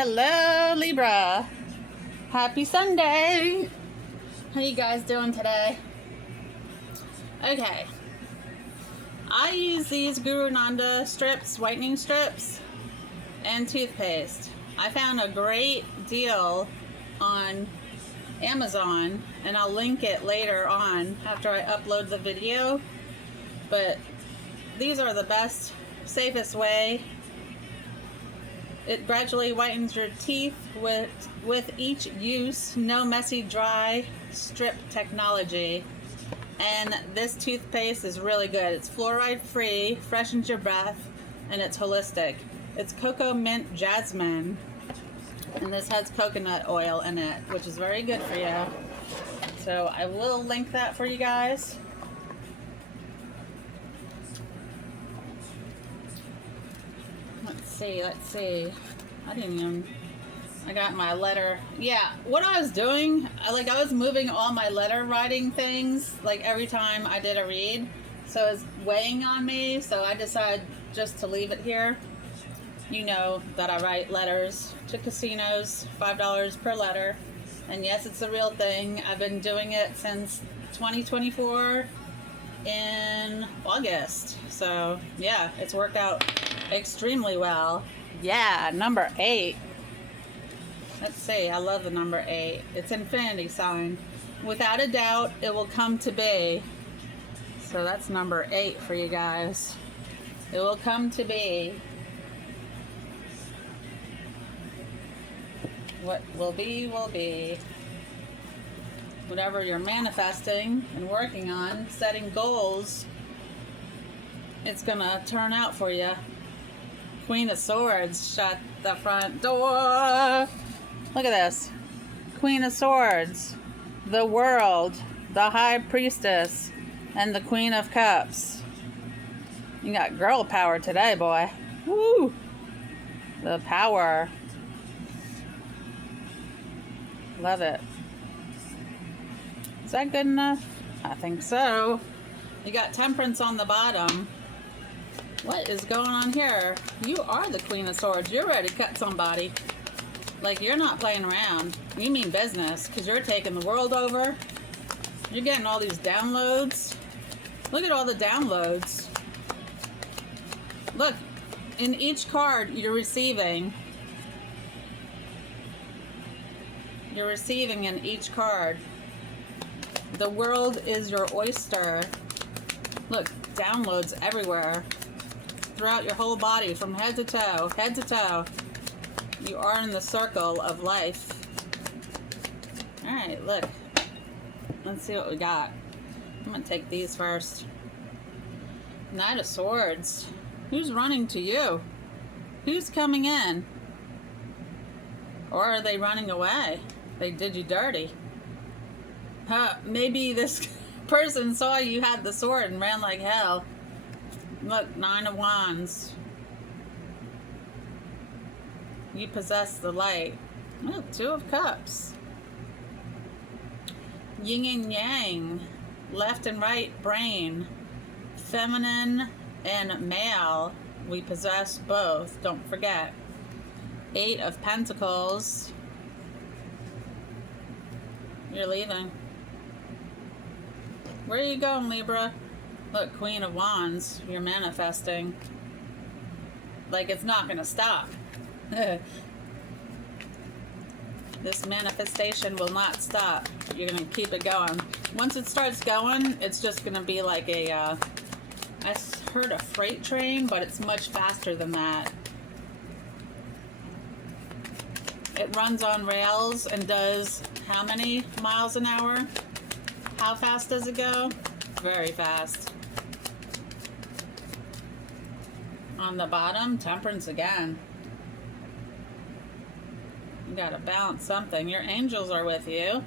Hello, Libra. Happy Sunday. How you guys doing today? Okay. I use these Guru Nanda strips, whitening strips, and toothpaste. I found a great deal on Amazon, and I'll link it later on after I upload the video. But these are the best, safest way. It gradually whitens your teeth with each use. No messy, dry strip technology. And this toothpaste is really good. It's fluoride free, freshens your breath, and it's holistic. It's cocoa mint jasmine, and this has coconut oil in it, which is very good for you. So I will link that for you guys. Let's see. I got my letter. Yeah, what I was doing, I was moving all my letter writing things, like every time I did a read. So it's weighing on me, so I decided just to leave it here. You know that I write letters to casinos, $5 per letter. And yes, it's a real thing. I've been doing it since 2024 in August. So yeah, it's worked out extremely well. Yeah, number 8. Let's see, I love the number 8. It's infinity sign. Without a doubt, it will come to be. So that's number 8 for you guys. It will come to be. What will be, will be. Whatever you're manifesting and working on, setting goals, it's gonna turn out for you. Queen of Swords, shut the front door. Look at this. Queen of Swords, the World, the High Priestess, and the Queen of Cups. You got girl power today, boy. Woo! The power. Love it. Is that good enough? I think so. You got Temperance on the bottom. What is going on here? You are the Queen of Swords. You're ready to cut somebody. Like, you're not playing around. You mean business, because you're taking the world over. You're getting all these downloads. Look at all the downloads. Look, in each card you're receiving. You're receiving in each card. The world is your oyster. Look, downloads everywhere. Throughout your whole body, from head to toe, head to toe. You are in the circle of life. Alright, look. Let's see what we got. I'm going to take these first. Knight of Swords. Who's running to you? Who's coming in? Or are they running away? They did you dirty. Maybe this person saw you had the sword and ran like hell. Look, 9 of Wands. You possess the light. Oh, 2 of Cups. Yin and Yang. Left and right brain. Feminine and male. We possess both. Don't forget. 8 of Pentacles. You're leaving. Where are you going, Libra? Look, Queen of Wands. You're manifesting. Like, it's not going to stop. This manifestation will not stop. You're going to keep it going. Once it starts going, it's just going to be like a, I heard a freight train, but it's much faster than that. It runs on rails and does how many miles an hour? How fast does it go? Very fast. On the bottom, Temperance again. You gotta balance something. Your angels are with you.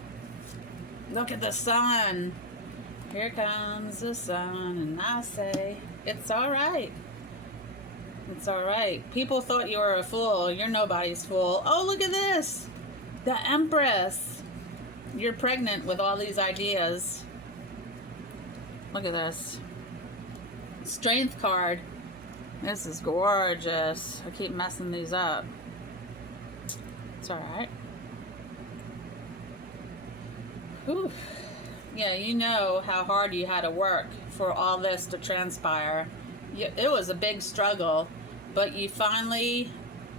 Look at the sun. Here comes the sun, and I say, it's alright. It's alright. People thought you were a fool. You're nobody's fool. Oh, look at this. The Empress. You're pregnant with all these ideas. Look at this. Strength card. This is gorgeous. I keep messing these up. It's alright. Whew. Yeah, you know how hard you had to work for all this to transpire. It was a big struggle, but you finally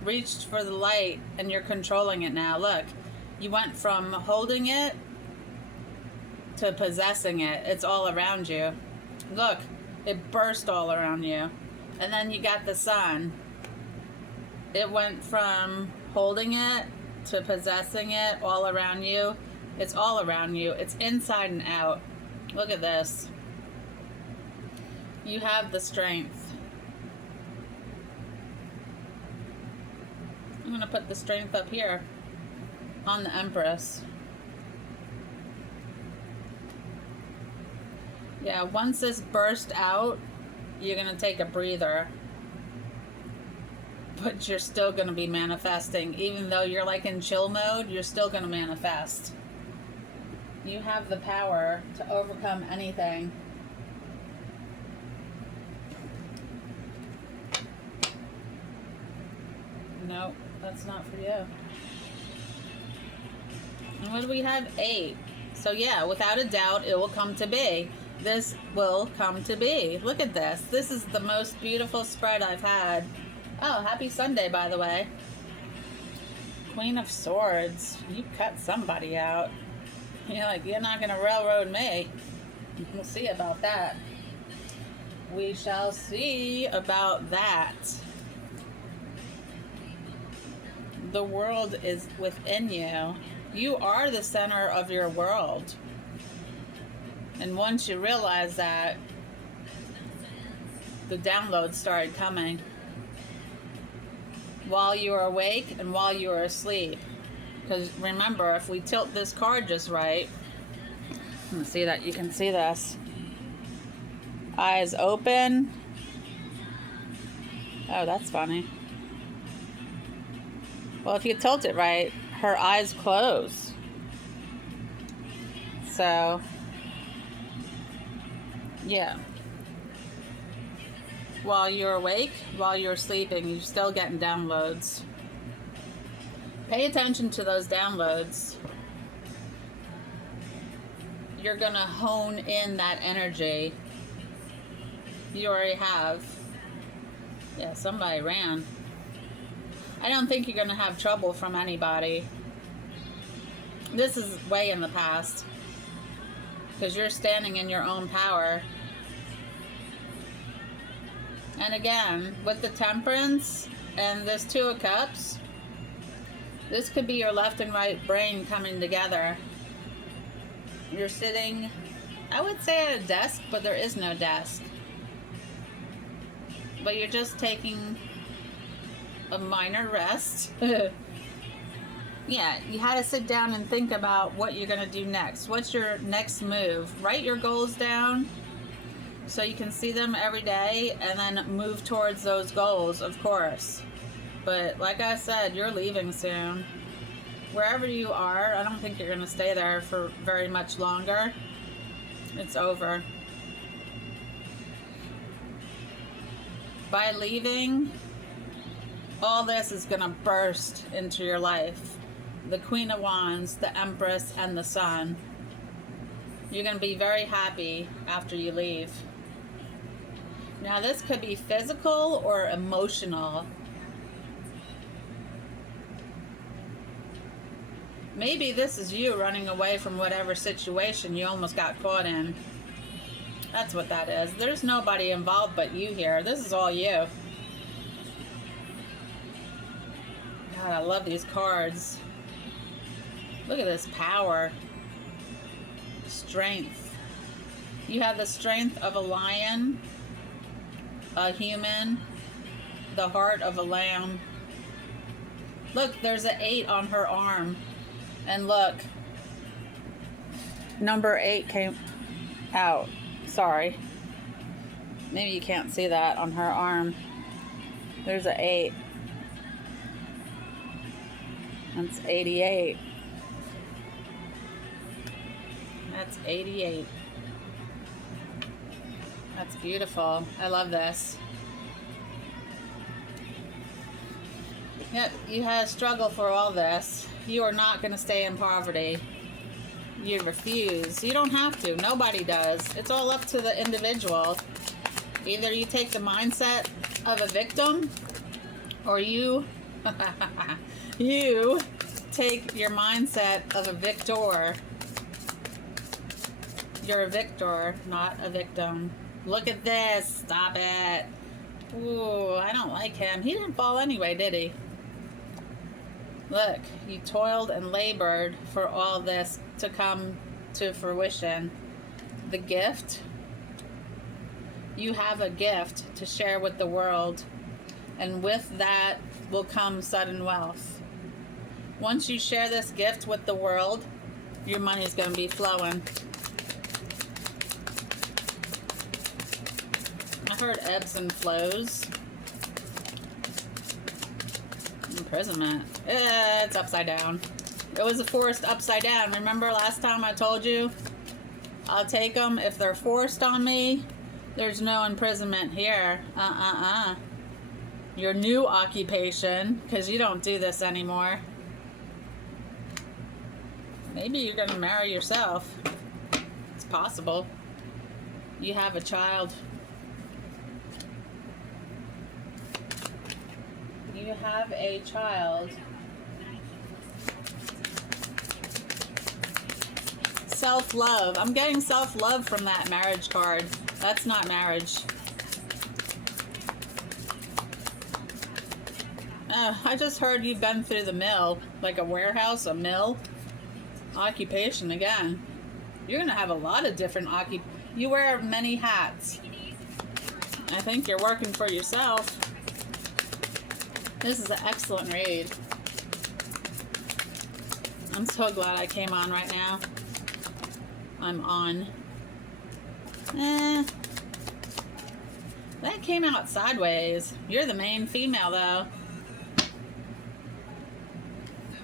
reached for the light and you're controlling it now. Look, you went from holding it to possessing it. It's all around you. Look, it burst all around you. And then you got the sun. It went from holding it to possessing it all around you. It's all around you. It's inside and out. Look at this. You have the strength. I'm going to put the strength up here on the Empress. Yeah, once this bursts out, you're going to take a breather. But you're still going to be manifesting. Even though you're like in chill mode, you're still going to manifest. You have the power to overcome anything. Nope, that's not for you. And what do we have? 8. So yeah, without a doubt, it will come to be. This will come to be. Look at this. This is the most beautiful spread I've had. Oh, happy Sunday, by the way. Queen of Swords. You cut somebody out. You're like, you're not going to railroad me. We'll see about that. We shall see about that. The world is within you. You are the center of your world. And once you realize that, the downloads started coming. While you are awake and while you are asleep. Because remember, if we tilt this card just right, let's see that you can see this. Eyes open. Oh, that's funny. Well, if you tilt it right, her eyes close. So, yeah. While you're awake, while you're sleeping, you're still getting downloads. Pay attention to those downloads. You're going to hone in that energy. You already have. Yeah, somebody ran. I don't think you're going to have trouble from anybody. This is way in the past. Because you're standing in your own power. And again, with the Temperance and this 2 of Cups, this could be your left and right brain coming together. You're sitting, I would say at a desk, but there is no desk. But you're just taking a minor rest. Yeah, you had to sit down and think about what you're going to do next. What's your next move? Write your goals down so you can see them every day and then move towards those goals, of course. But like I said, you're leaving soon. Wherever you are, I don't think you're going to stay there for very much longer. It's over. By leaving, all this is going to burst into your life. The Queen of Wands, the Empress, and the Sun. You're going to be very happy after you leave. Now, this could be physical or emotional. Maybe this is you running away from whatever situation you almost got caught in. That's what that is. There's nobody involved but you here. This is all you. God, I love these cards. Look at this power. Strength. You have the strength of a lion, a human, the heart of a lamb. Look, there's an 8 on her arm. And look, number 8 came out. Sorry. Maybe you can't see that on her arm. There's an 8. That's 88. That's 88. That's beautiful. I love this. Yep, you had a struggle for all this. You are not going to stay in poverty. You refuse. You don't have to. Nobody does. It's all up to the individual. Either you take the mindset of a victim, or you you take your mindset of a victor. You're a victor, not a victim. Look at this. Stop it. Ooh, I don't like him. He didn't fall anyway, did he? Look, you toiled and labored for all this to come to fruition. The gift. You have a gift to share with the world. And with that will come sudden wealth. Once you share this gift with the world, your money's going to be flowing. I heard ebbs and flows. Imprisonment. It's upside down. It was forced upside down. Remember last time I told you? I'll take them if they're forced on me. There's no imprisonment here. Your new occupation, because you don't do this anymore. Maybe you're going to marry yourself. It's possible. You have a child. You have a child. Self-love. I'm getting self-love from that marriage card. That's not marriage. I just heard you've been through the mill. Like a warehouse, a mill. Occupation again. You're going to have a lot of different You wear many hats. I think you're working for yourself. This is an excellent read. I'm so glad I came on right now. I'm on. That came out sideways. You're the main female, though.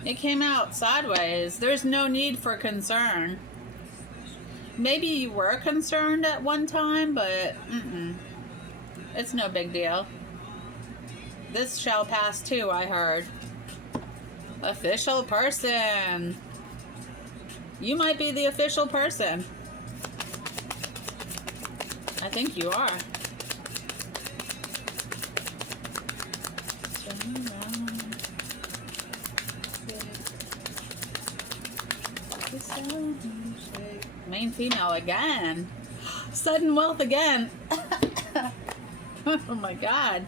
It came out sideways. There's no need for concern. Maybe you were concerned at one time, but it's no big deal. This shall pass too, I heard. Official person. You might be the official person. I think you are. Main female again. Sudden wealth again. Oh my God.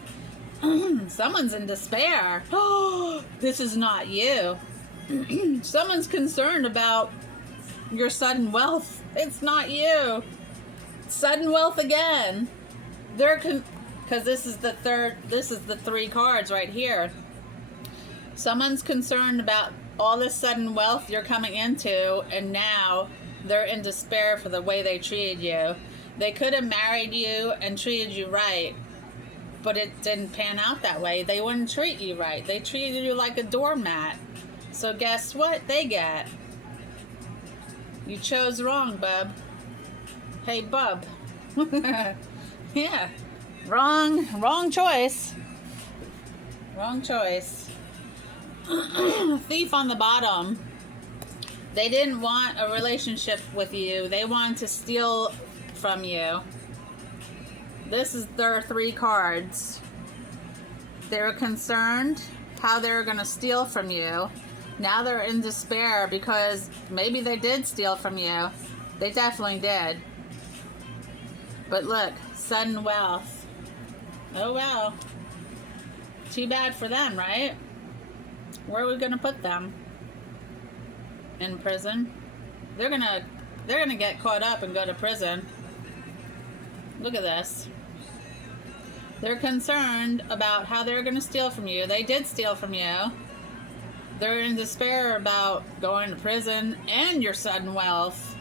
Someone's in despair. Oh, this is not you. Someone's concerned about your sudden wealth. It's not you. Sudden wealth again. Because this is the 3 cards right here. Someone's concerned about all this sudden wealth you're coming into, and now they're in despair for the way they treated you. They could have married you and treated you right, but it didn't pan out that way. They wouldn't treat you right. They treated you like a doormat. So guess what they get? You chose wrong, bub. Hey, bub. Yeah. Wrong choice. Wrong choice. Thief on the bottom. They didn't want a relationship with you. They wanted to steal from you. This is their 3 cards. They were concerned how they were going to steal from you. Now they're in despair because maybe they did steal from you. They definitely did. But look, sudden wealth. Oh wow. Too bad for them, right? Where are we going to put them? In prison? They're gonna get caught up and go to prison. Look at this. They're concerned about how they're going to steal from you. They did steal from you. They're in despair about going to prison and your sudden wealth.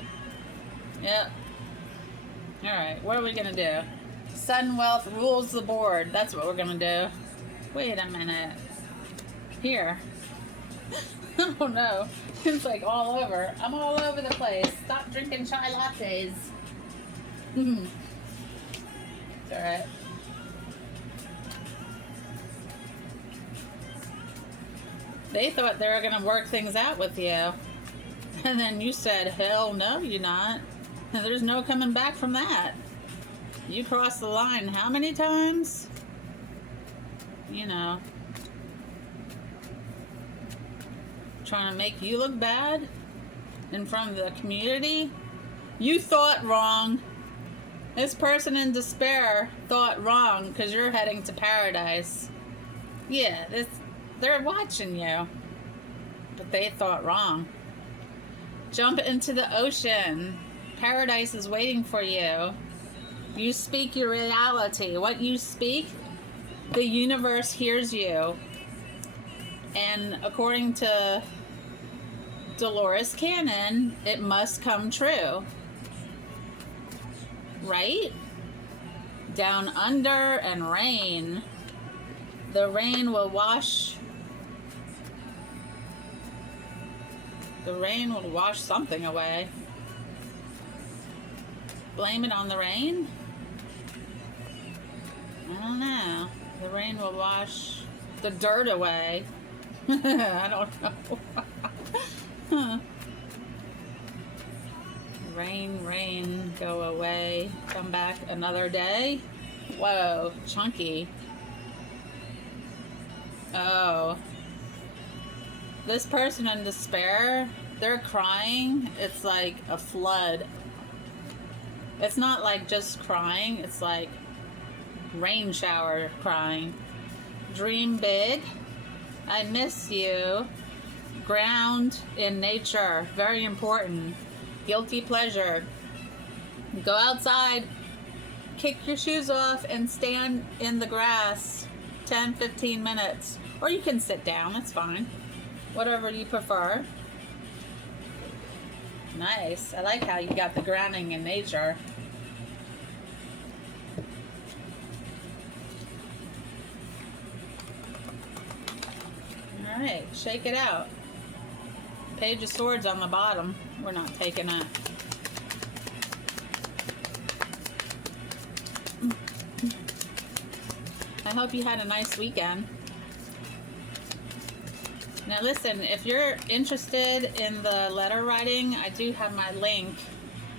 Yep. Alright, what are we going to do? Sudden wealth rules the board. That's what we're going to do. Wait a minute. Here. Oh no. It's like all over. I'm all over the place. Stop drinking chai lattes. It's alright. They thought they were going to work things out with you. And then you said, hell no, you're not. And there's no coming back from that. You crossed the line how many times? You know. Trying to make you look bad in front of the community. You thought wrong. This person in despair thought wrong because you're heading to paradise. Yeah, they're watching you. But they thought wrong. Jump into the ocean. Paradise is waiting for you. You speak your reality. What you speak, the universe hears you. And according to Dolores Cannon, it must come true. Right? Down under and rain. The rain will wash. The rain will wash something away. Blame it on the rain? I don't know. The rain will wash the dirt away. I don't know. Huh. Rain, rain, go away. Come back another day. Whoa, chunky. Oh. This person in despair, they're crying. It's like a flood. It's not like just crying. It's like rain shower crying. Dream big. I miss you. Ground in nature. Very important. Guilty pleasure. Go outside. Kick your shoes off and stand in the grass 10-15 minutes. Or you can sit down. That's fine. Whatever you prefer. Nice. I like how you got the grounding in nature. Alright, shake it out. Page of Swords on the bottom. We're not taking it. I hope you had a nice weekend. Now listen, if you're interested in the letter writing, I do have my link,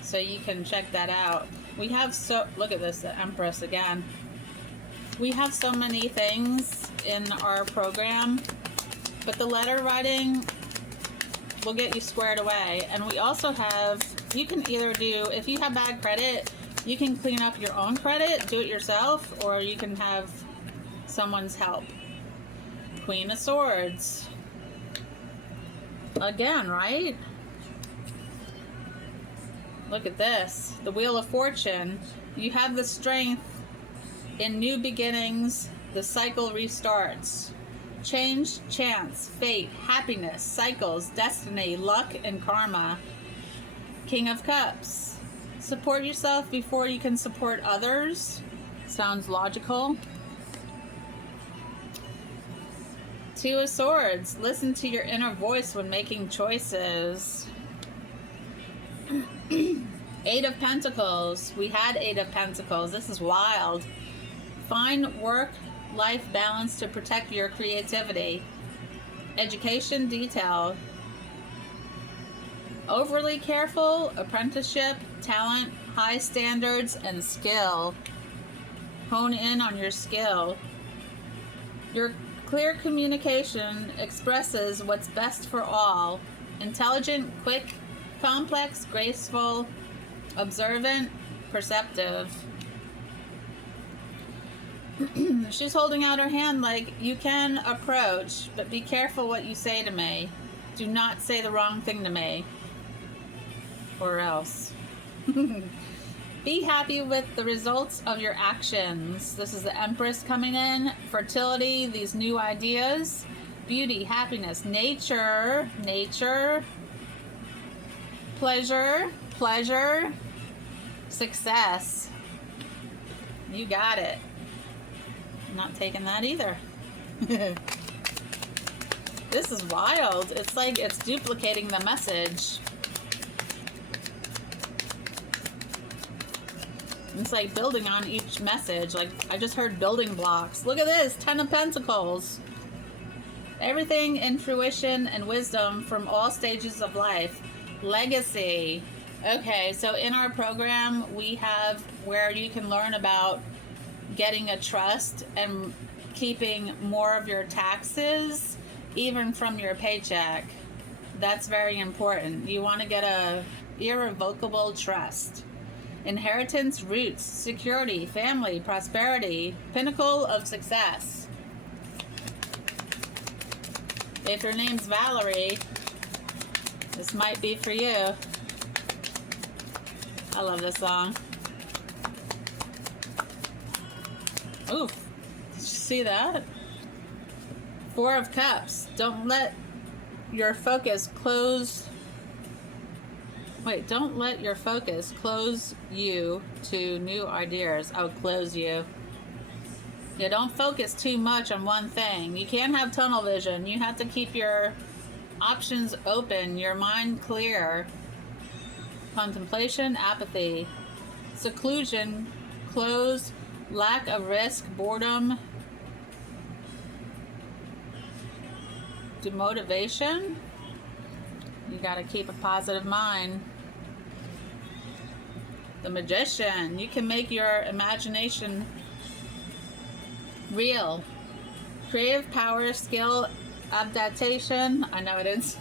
so you can check that out. We have look at this, the Empress again. We have so many things in our program, but the letter writing will get you squared away. And we also have, you can either do, if you have bad credit, you can clean up your own credit, do it yourself, or you can have someone's help. Queen of Swords. Again, right? Look at this. The Wheel of Fortune. You have the strength in new beginnings. The cycle restarts. Change, chance, fate, happiness, cycles, destiny, luck, and karma. King of Cups. Support yourself before you can support others. Sounds logical. Two of Swords. Listen to your inner voice when making choices. Eight of Pentacles. We had Eight of Pentacles. This is wild. Find work-life balance to protect your creativity. Education detail. Overly careful. Apprenticeship, talent, high standards, and skill. Hone in on your skill. Your clear communication expresses what's best for all. Intelligent, quick, complex, graceful, observant, perceptive. She's holding out her hand like, you can approach, but be careful what you say to me. Do not say the wrong thing to me. Or else. Be happy with the results of your actions. This is the Empress coming in. Fertility, these new ideas. Beauty, happiness, nature, nature. Pleasure, pleasure. Success. You got it. I'm not taking that either. This is wild. It's like it's duplicating the message. It's like building on each message. Like, I just heard building blocks. Look at this, 10 of Pentacles. Everything in fruition and wisdom from all stages of life. Legacy. Okay, so in our program, we have where you can learn about getting a trust and keeping more of your taxes, even from your paycheck. That's very important. You want to get a irrevocable trust. Inheritance, roots, security, family, prosperity, pinnacle of success. If your name's Valerie, this might be for you. I love this song. Oof. Did you see that? Four of Cups. Don't let your focus close. Wait, don't let your focus close you to new ideas. Oh, close you. Yeah, don't focus too much on one thing. You can't have tunnel vision. You have to keep your options open, your mind clear. Contemplation, apathy, seclusion, close, lack of risk, boredom, demotivation. You got to keep a positive mind. The Magician. You can make your imagination real. Creative power, skill, adaptation. I know it is.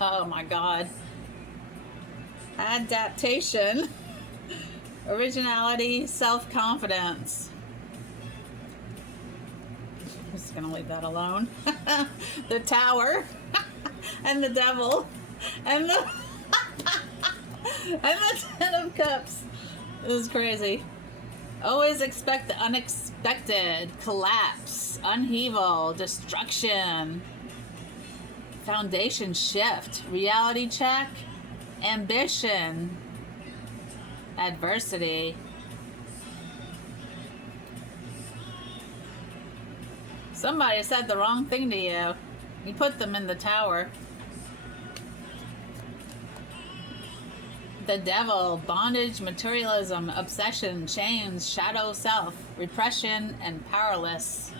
Oh my God. Adaptation. Originality, self-confidence. I'm just gonna leave that alone. The Tower. And the Devil. And the and the Ten of Cups. It was crazy. Always expect the unexpected. Collapse, upheaval, destruction. Foundation shift, reality check, ambition, adversity. Somebody said the wrong thing to you. You put them in the Tower. The Devil, bondage, materialism, obsession, chains, shadow self, repression, and powerless.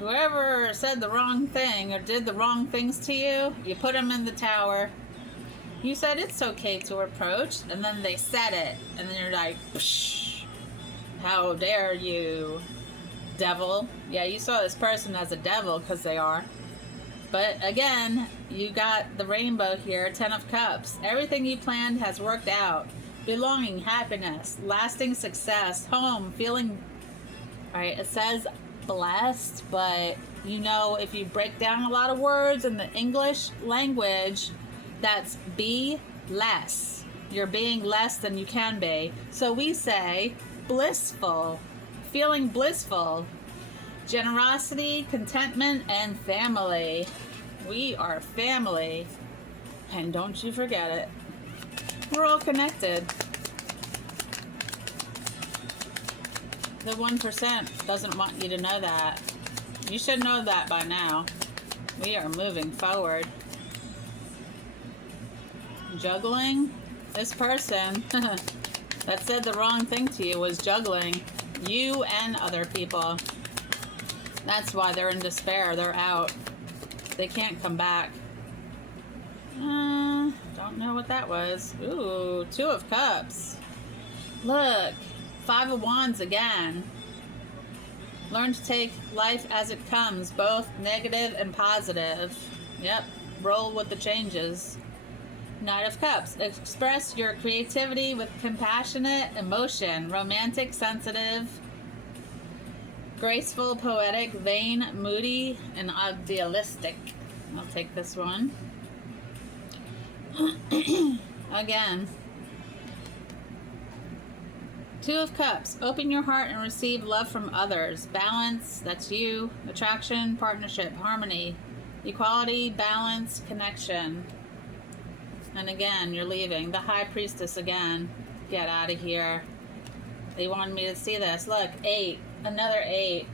Whoever said the wrong thing or did the wrong things to you, you put them in the Tower. You said it's okay to approach, and then they said it, and then you're like, psh, how dare you, devil. Yeah, you saw this person as a devil because they are. But again, you got the rainbow here, Ten of Cups. Everything you planned has worked out. Belonging, happiness, lasting success, home, feeling... Alright, it says blessed, but you know, if you break down a lot of words in the English language, that's be less. You're being less than you can be. So we say blissful, feeling blissful. Generosity, contentment, and family. We are family. And don't you forget it. We're all connected. The 1% doesn't want you to know that. You should know that by now. We are moving forward. Juggling. This person that said the wrong thing to you was juggling you and other people. That's why they're in despair. They're out. They can't come back. Don't know what that was. Ooh, Two of Cups. Look, Five of Wands again. Learn to take life as it comes, both negative and positive. Yep, roll with the changes. Knight of Cups. Express your creativity with compassionate emotion, romantic, sensitive, graceful, poetic, vain, moody, and idealistic. I'll take this one. Again. Two of Cups. Open your heart and receive love from others. Balance, that's you. Attraction, partnership, harmony, equality, balance, connection. And again, you're leaving. The High Priestess again. Get out of here. They wanted me to see this. Look, 8. Another 8.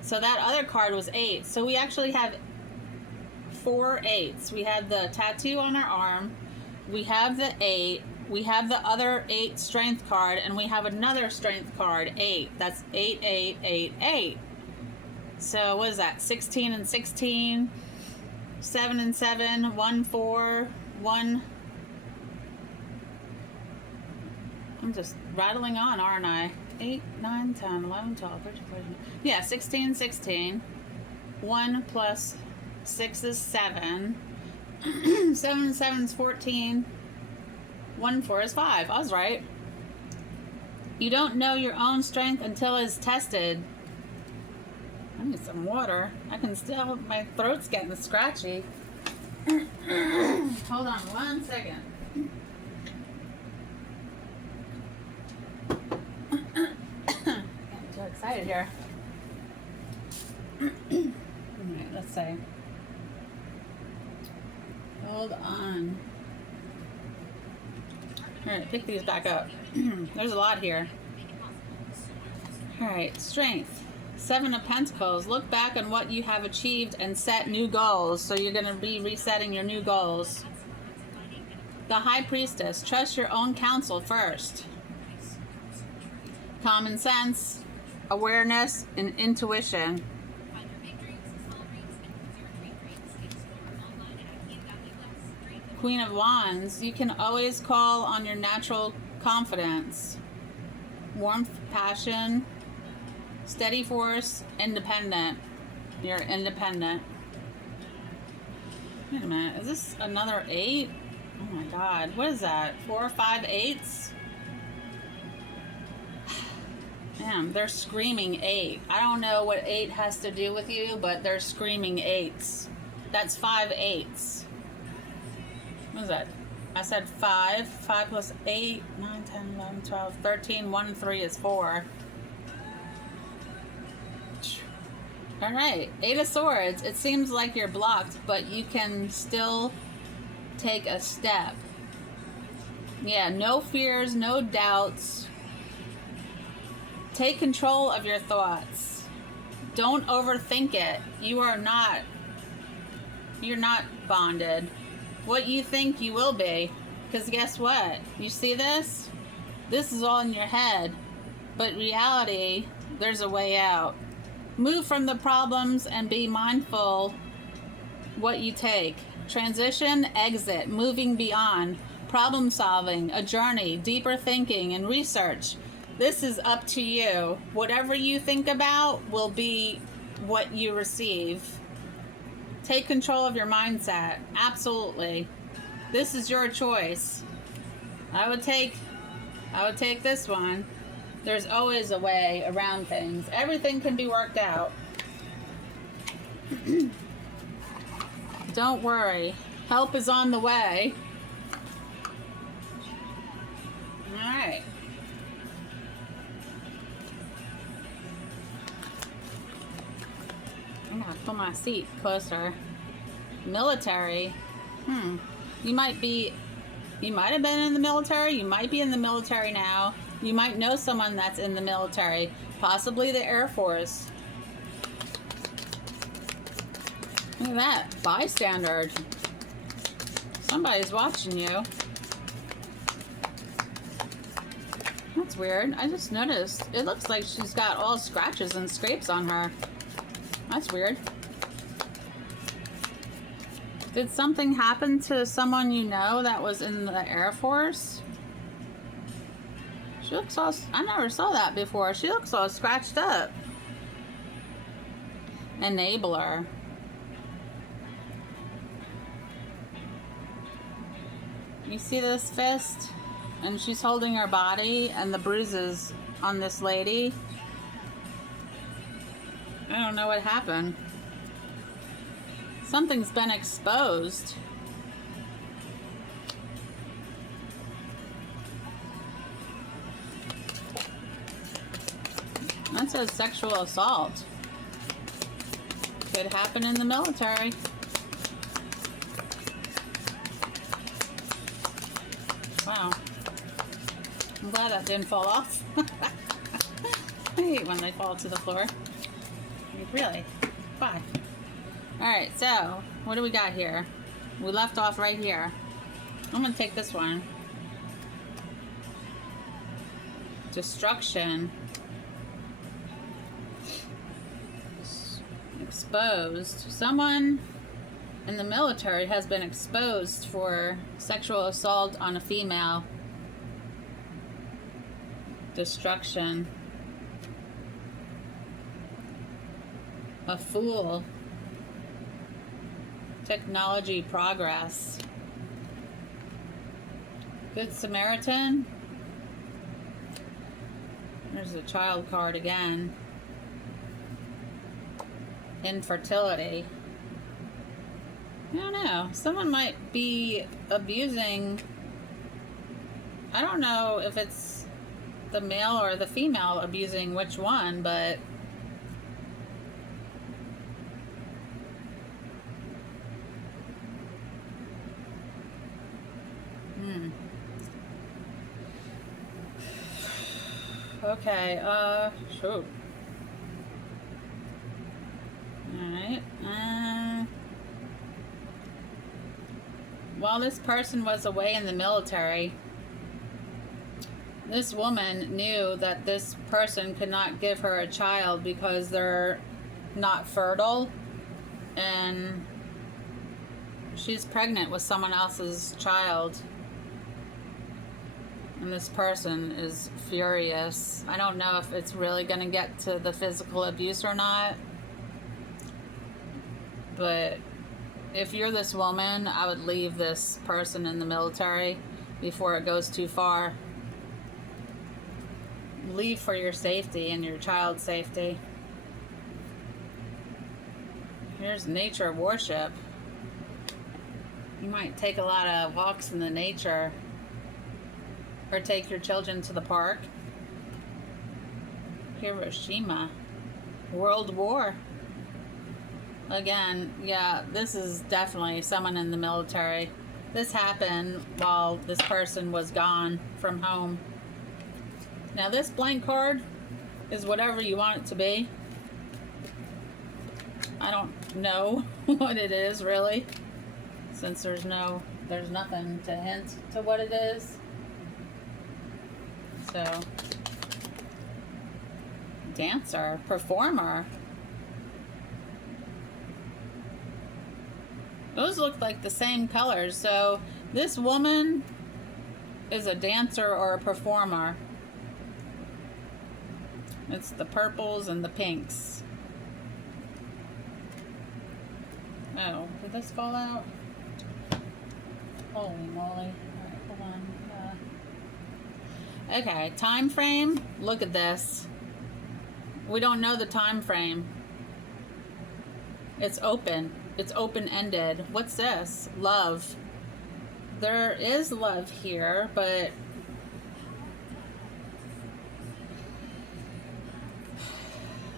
So that other card was 8. So we actually have 4 8s. We have the tattoo on our arm. We have the 8. We have the other 8 strength card, and we have another strength card, 8. That's 8, 8, 8, 8. So what is that? 16 and 16, 7 and 7, 1, 4, 1. I'm just rattling on, aren't I? 8, 9, 10, 11, 12, 13, 14. Yeah, 16, 16. 1 plus 6 is 7. 7 and 7 is 14. 1 and 4 is 5. I was right. You don't know your own strength until it's tested. I need some water. I can still, my throat's getting scratchy. Hold on 1 second. Getting too excited here. Alright, let's see. Hold on. Alright, pick these back up. There's a lot here. Alright, strength. 7 of Pentacles. Look back on what you have achieved and set new goals. So you're going to be resetting your new goals. The High Priestess. Trust your own counsel first. Common sense, awareness, and intuition. Queen of Wands. You can always call on your natural confidence. Warmth, passion, steady force, independent. You're independent. Wait a minute. Is this another 8? Oh my god. What is that? 4, 5, 8s? Damn, they're screaming 8. I don't know what 8 has to do with you, but they're screaming 8s. That's 5 8s. What is that? I said 5. 5 plus 8, 9, 10, 11, 12, 13. 1 and 3 is 4. Alright, 8 of Swords. It seems like you're blocked, but you can still take a step. Yeah, no fears, no doubts. Take control of your thoughts. Don't overthink it. You're not bonded. What you think you will be. Because guess what? You see this? This is all in your head. But reality, there's a way out. Move from the problems and be mindful what you take. Transition, exit, moving beyond, problem solving, a journey, deeper thinking, and research. This is up to you. Whatever you think about will be what you receive. Take control of your mindset. Absolutely. This is your choice. I would take this one. There's always a way around things. Everything can be worked out. Don't worry. Help is on the way. All right. I'm gonna pull my seat closer. Military. You might have been in the military. You might be in the military now. You might know someone that's in the military. Possibly the Air Force. Look at that. Bystander. Somebody's watching you. That's weird. I just noticed. It looks like she's got all scratches and scrapes on her. That's weird. Did something happen to someone you know that was in the Air Force? She looks all... I never saw that before. She looks all scratched up. Enabler. You see this fist? And she's holding her body and the bruises on this lady. I don't know what happened. Something's been exposed. That says sexual assault. Could happen in the military. Wow. I'm glad that didn't fall off. I hate when they fall to the floor. Really? Why? Alright, so, what do we got here? We left off right here. I'm going to take this one. destruction, exposed. Someone in the military has been exposed for sexual assault on a female. Destruction. A fool. Technology progress. Good Samaritan. There's a child card again. Infertility. I don't know. Someone might be abusing. I don't know if it's the male or the female abusing which one, but okay, shoot. Alright, while this person was away in the military, this woman knew that this person could not give her a child because they're not fertile, and she's pregnant with someone else's child. And this person is furious. I don't know if it's really going to get to the physical abuse or not. But if you're this woman, I would leave this person in the military before it goes too far. Leave for your safety and your child's safety. Here's nature worship. You might take a lot of walks in the nature. Or take your children to the park. Hiroshima. World War. Again, yeah, this is definitely someone in the military. This happened while this person was gone from home. Now this blank card is whatever you want it to be. I don't know what it is really, since there's nothing to hint to what it is. So, dancer, performer. Those look like the same colors. So, this woman is a dancer or a performer. It's the purples and the pinks. Oh, did this fall out? Holy moly. Alright, hold on. Okay, time frame. Look at this. We don't know the time frame. It's open. It's open-ended. What's this? Love. There is love here, but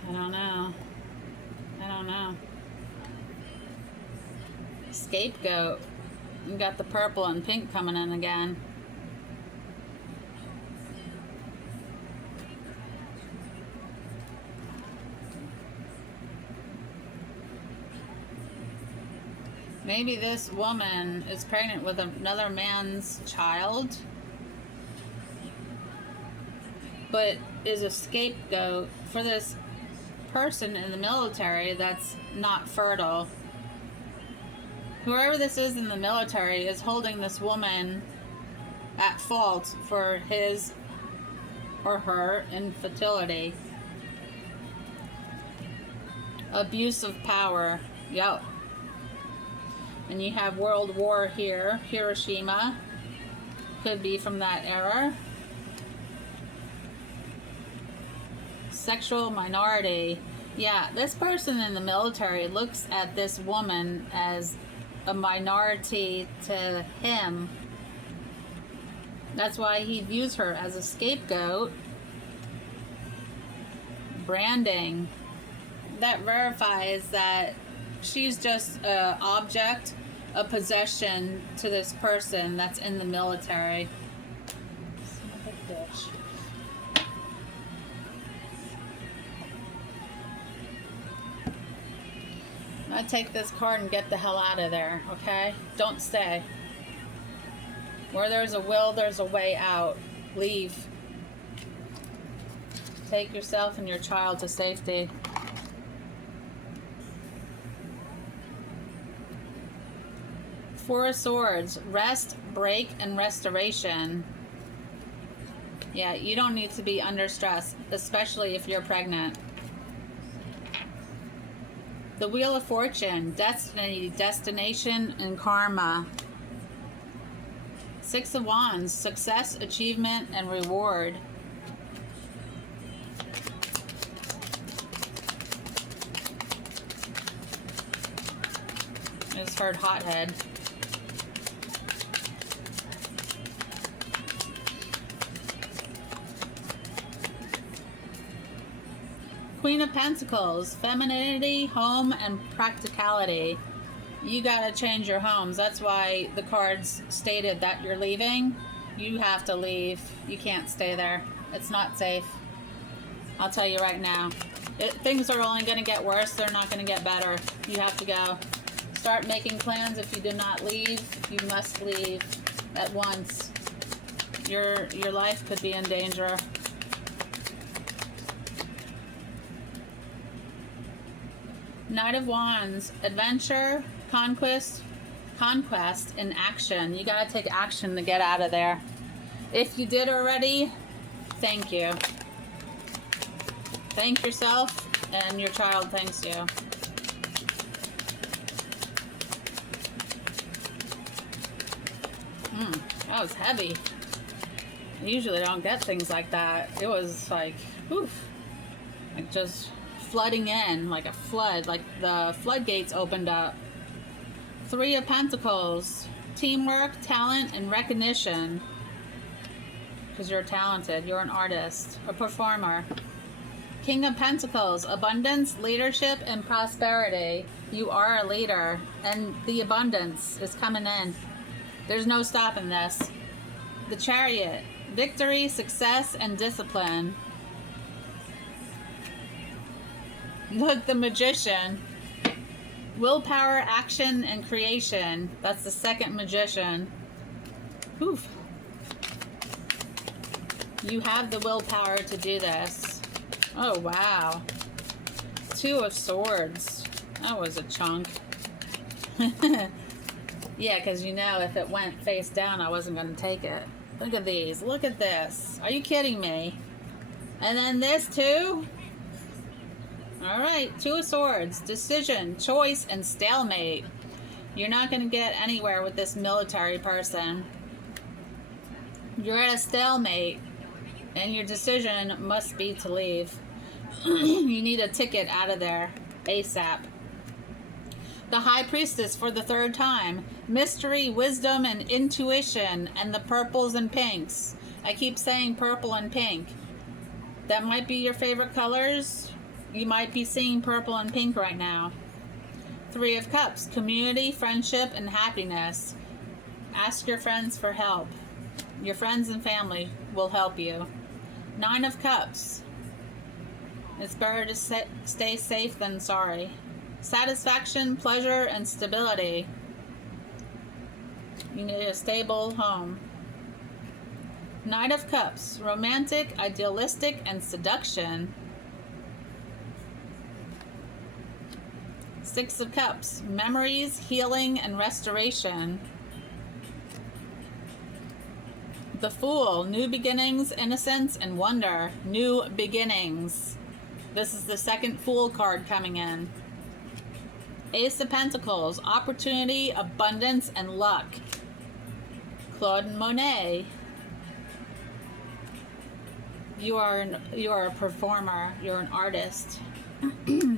I don't know. I don't know. Scapegoat. You got the purple and pink coming in again. Maybe this woman is pregnant with another man's child, but is a scapegoat for this person in the military that's not fertile. Whoever this is in the military is holding this woman at fault for his or her infertility. Abuse of power. Yep. And you have World War here. Hiroshima. Could be from that era. Sexual minority. Yeah, this person in the military looks at this woman as a minority to him. That's why he views her as a scapegoat. Branding. That verifies that she's just an object, a possession to this person that's in the military. Son of a bitch. I take this card and get the hell out of there, okay? Don't stay. Where there's a will, there's a way out. Leave. Take yourself and your child to safety. Four of Swords. Rest, break, and restoration. Yeah, you don't need to be under stress, especially if you're pregnant. The Wheel of Fortune. Destiny, destination, and karma. Six of Wands. Success, achievement, and reward. I just heard hothead. Queen of Pentacles, femininity, home, and practicality. You gotta change your homes. That's why the cards stated that you're leaving. You have to leave. You can't stay there. It's not safe. I'll tell you right now. Things are only gonna get worse. They're not gonna get better. You have to go. Start making plans. If you do not leave, you must leave at once. Your life could be in danger. Knight of Wands, adventure, conquest, and action. You gotta take action to get out of there. If you did already, thank you. Thank yourself, and your child thanks you. That was heavy. I usually don't get things like that. It was like, oof, like just flooding in, like a flood, like the floodgates opened up. Three of Pentacles, teamwork, talent, and recognition. Because you're talented, you're an artist, a performer. King of Pentacles, abundance, leadership, and prosperity. You are a leader, and the abundance is coming in. There's no stopping this. The Chariot, victory, success, and discipline. Look, the Magician, willpower, action, and creation. That's the second Magician. Oof. You have the willpower to do this. Oh, wow. Two of Swords. That was a chunk. Yeah, because you know if it went face down, I wasn't going to take it. Look at these. Look at this. Are you kidding me? And then this too? Alright, Two of Swords. Decision, choice, and stalemate. You're not going to get anywhere with this military person. You're at a stalemate, and your decision must be to leave. You need a ticket out of there ASAP. The High Priestess for the third time. Mystery, wisdom, and intuition, and the purples and pinks. I keep saying purple and pink. That might be your favorite colors. You might be seeing purple and pink right now. Three of Cups. Community, friendship, and happiness. Ask your friends for help. Your friends and family will help you. Nine of Cups. It's better to stay safe than sorry. Satisfaction, pleasure, and stability. You need a stable home. Knight of Cups. Romantic, idealistic, and seduction. Six of Cups. Memories, healing, and restoration. The Fool. New beginnings, innocence, and wonder. New beginnings. This is the second Fool card coming in. Ace of Pentacles. Opportunity, abundance, and luck. Claude Monet. You are a performer. You're an artist.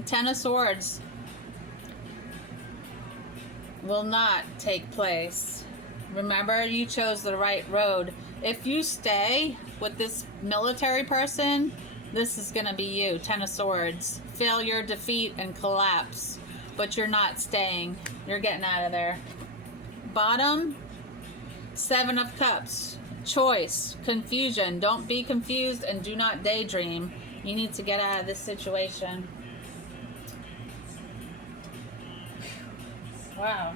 Ten of Swords. Will not take place. Remember, you chose the right road. If you stay with this military person, this is going to be you. Ten of Swords. Failure, defeat, and collapse. But you're not staying. You're getting out of there. Bottom, Seven of Cups. Choice, confusion. Don't be confused and do not daydream. You need to get out of this situation. Wow.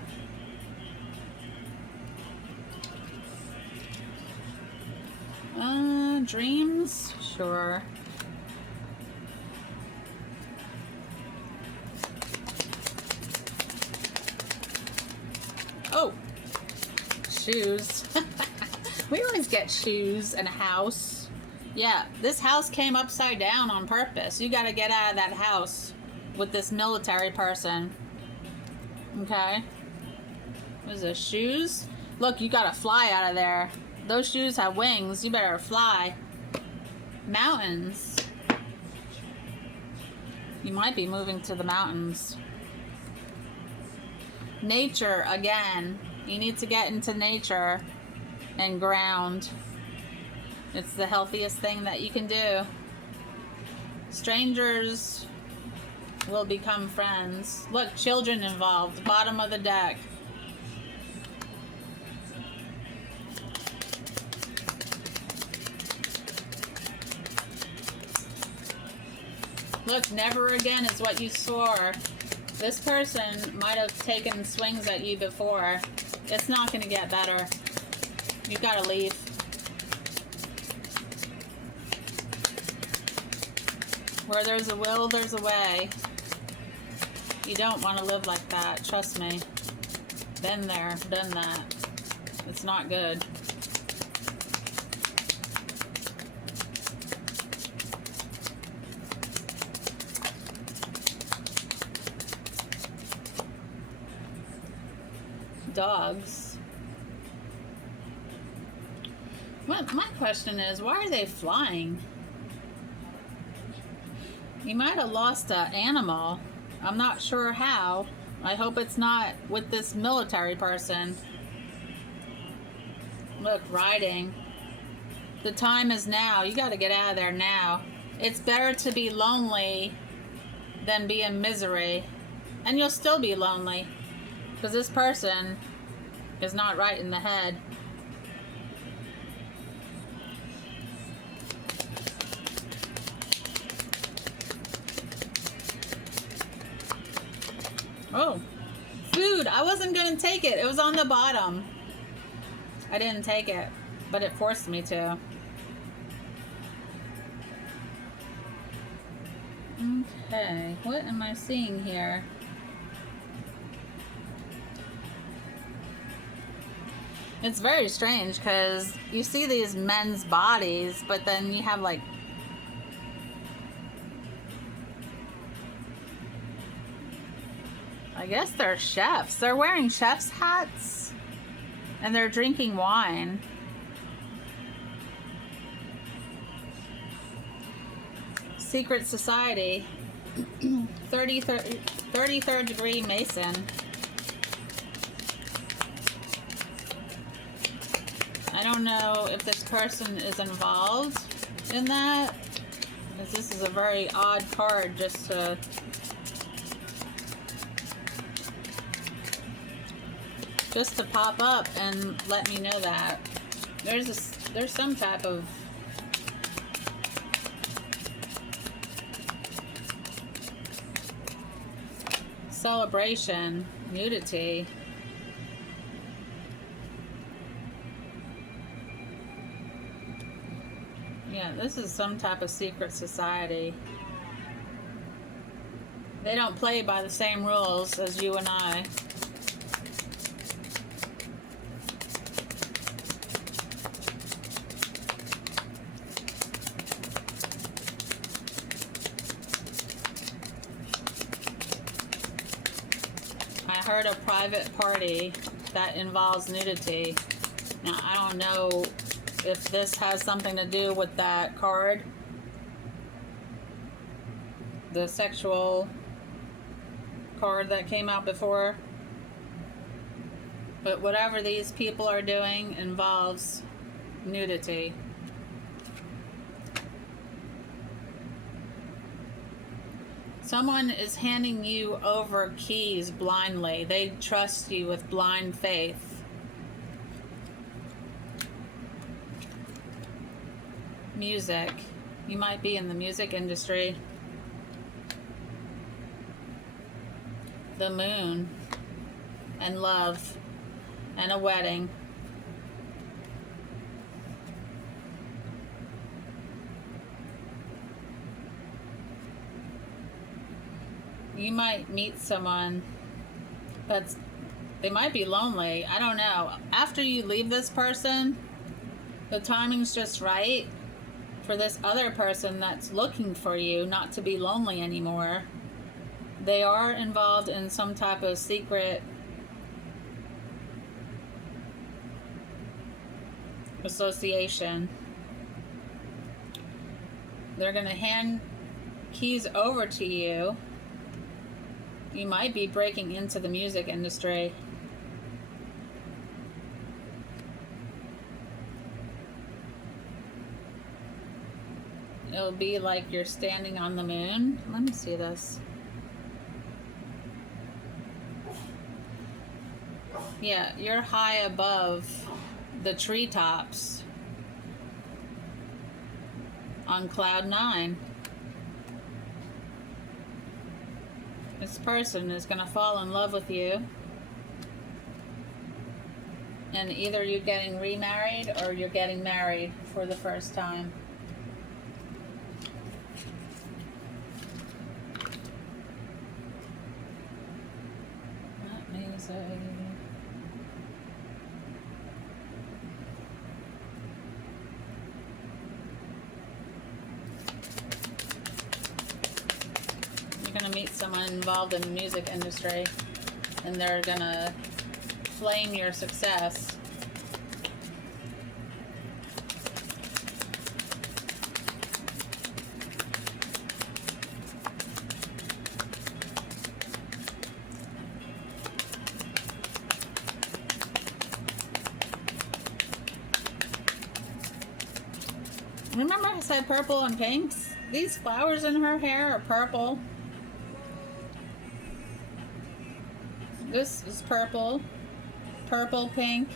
Dreams? Sure. shoes. We always get shoes and a house. Yeah, this house came upside down on purpose. You got to get out of that house with this military person. Okay. What is this? Shoes? Look, you got to fly out of there. Those shoes have wings. You better fly. Mountains. You might be moving to the mountains. Nature again. You need to get into nature and ground. It's the healthiest thing that you can do. Strangers will become friends. Look, children involved. Bottom of the deck. Look, never again is what you swore. This person might have taken swings at you before. It's not going to get better. You've got to leave. Where there's a will, there's a way. You don't want to live like that. Trust me. Been there, done that. It's not good. Dogs. Well, my question is, why are they flying? You might have lost an animal. I'm not sure how. I hope it's not with this military person. Look, riding. The time is now. You got to get out of there now. It's better to be lonely than be in misery. And you'll still be lonely. Because this person is not right in the head. Oh, food. I wasn't going to take it. It was on the bottom. I didn't take it, but it forced me to. Okay, what am I seeing here? It's very strange because you see these men's bodies, but then you have like I guess they're chefs. They're wearing chef's hats and they're drinking wine. Secret Society. 33rd degree Mason. I don't know if this person is involved in that, because this is a very odd card just to pop up and let me know that there's some type of celebration, nudity. Yeah, this is some type of secret society. They don't play by the same rules as you and I. I heard a private party that involves nudity. Now, I don't know if this has something to do with that card, the sexual card that came out before, but whatever these people are doing involves nudity. Someone is handing you over keys blindly. They trust you with blind faith. Music. You might be in the music industry. The moon. And love. And a wedding. You might meet someone that's They might be lonely. I don't know. After you leave this person, the timing's just right for this other person that's looking for you not to be lonely anymore. They are involved in some type of secret association. They're going to hand keys over to you. You might be breaking into the music industry. It'll be like you're standing on the moon. Let me see this. Yeah, you're high above the treetops on cloud 9. This person is going to fall in love with you. And either you're getting remarried or you're getting married for the first time. Let me say. Going to meet someone involved in the music industry, and they're going to flame your success. Remember I said purple and pinks? These flowers in her hair are purple. This is purple, purple, pink.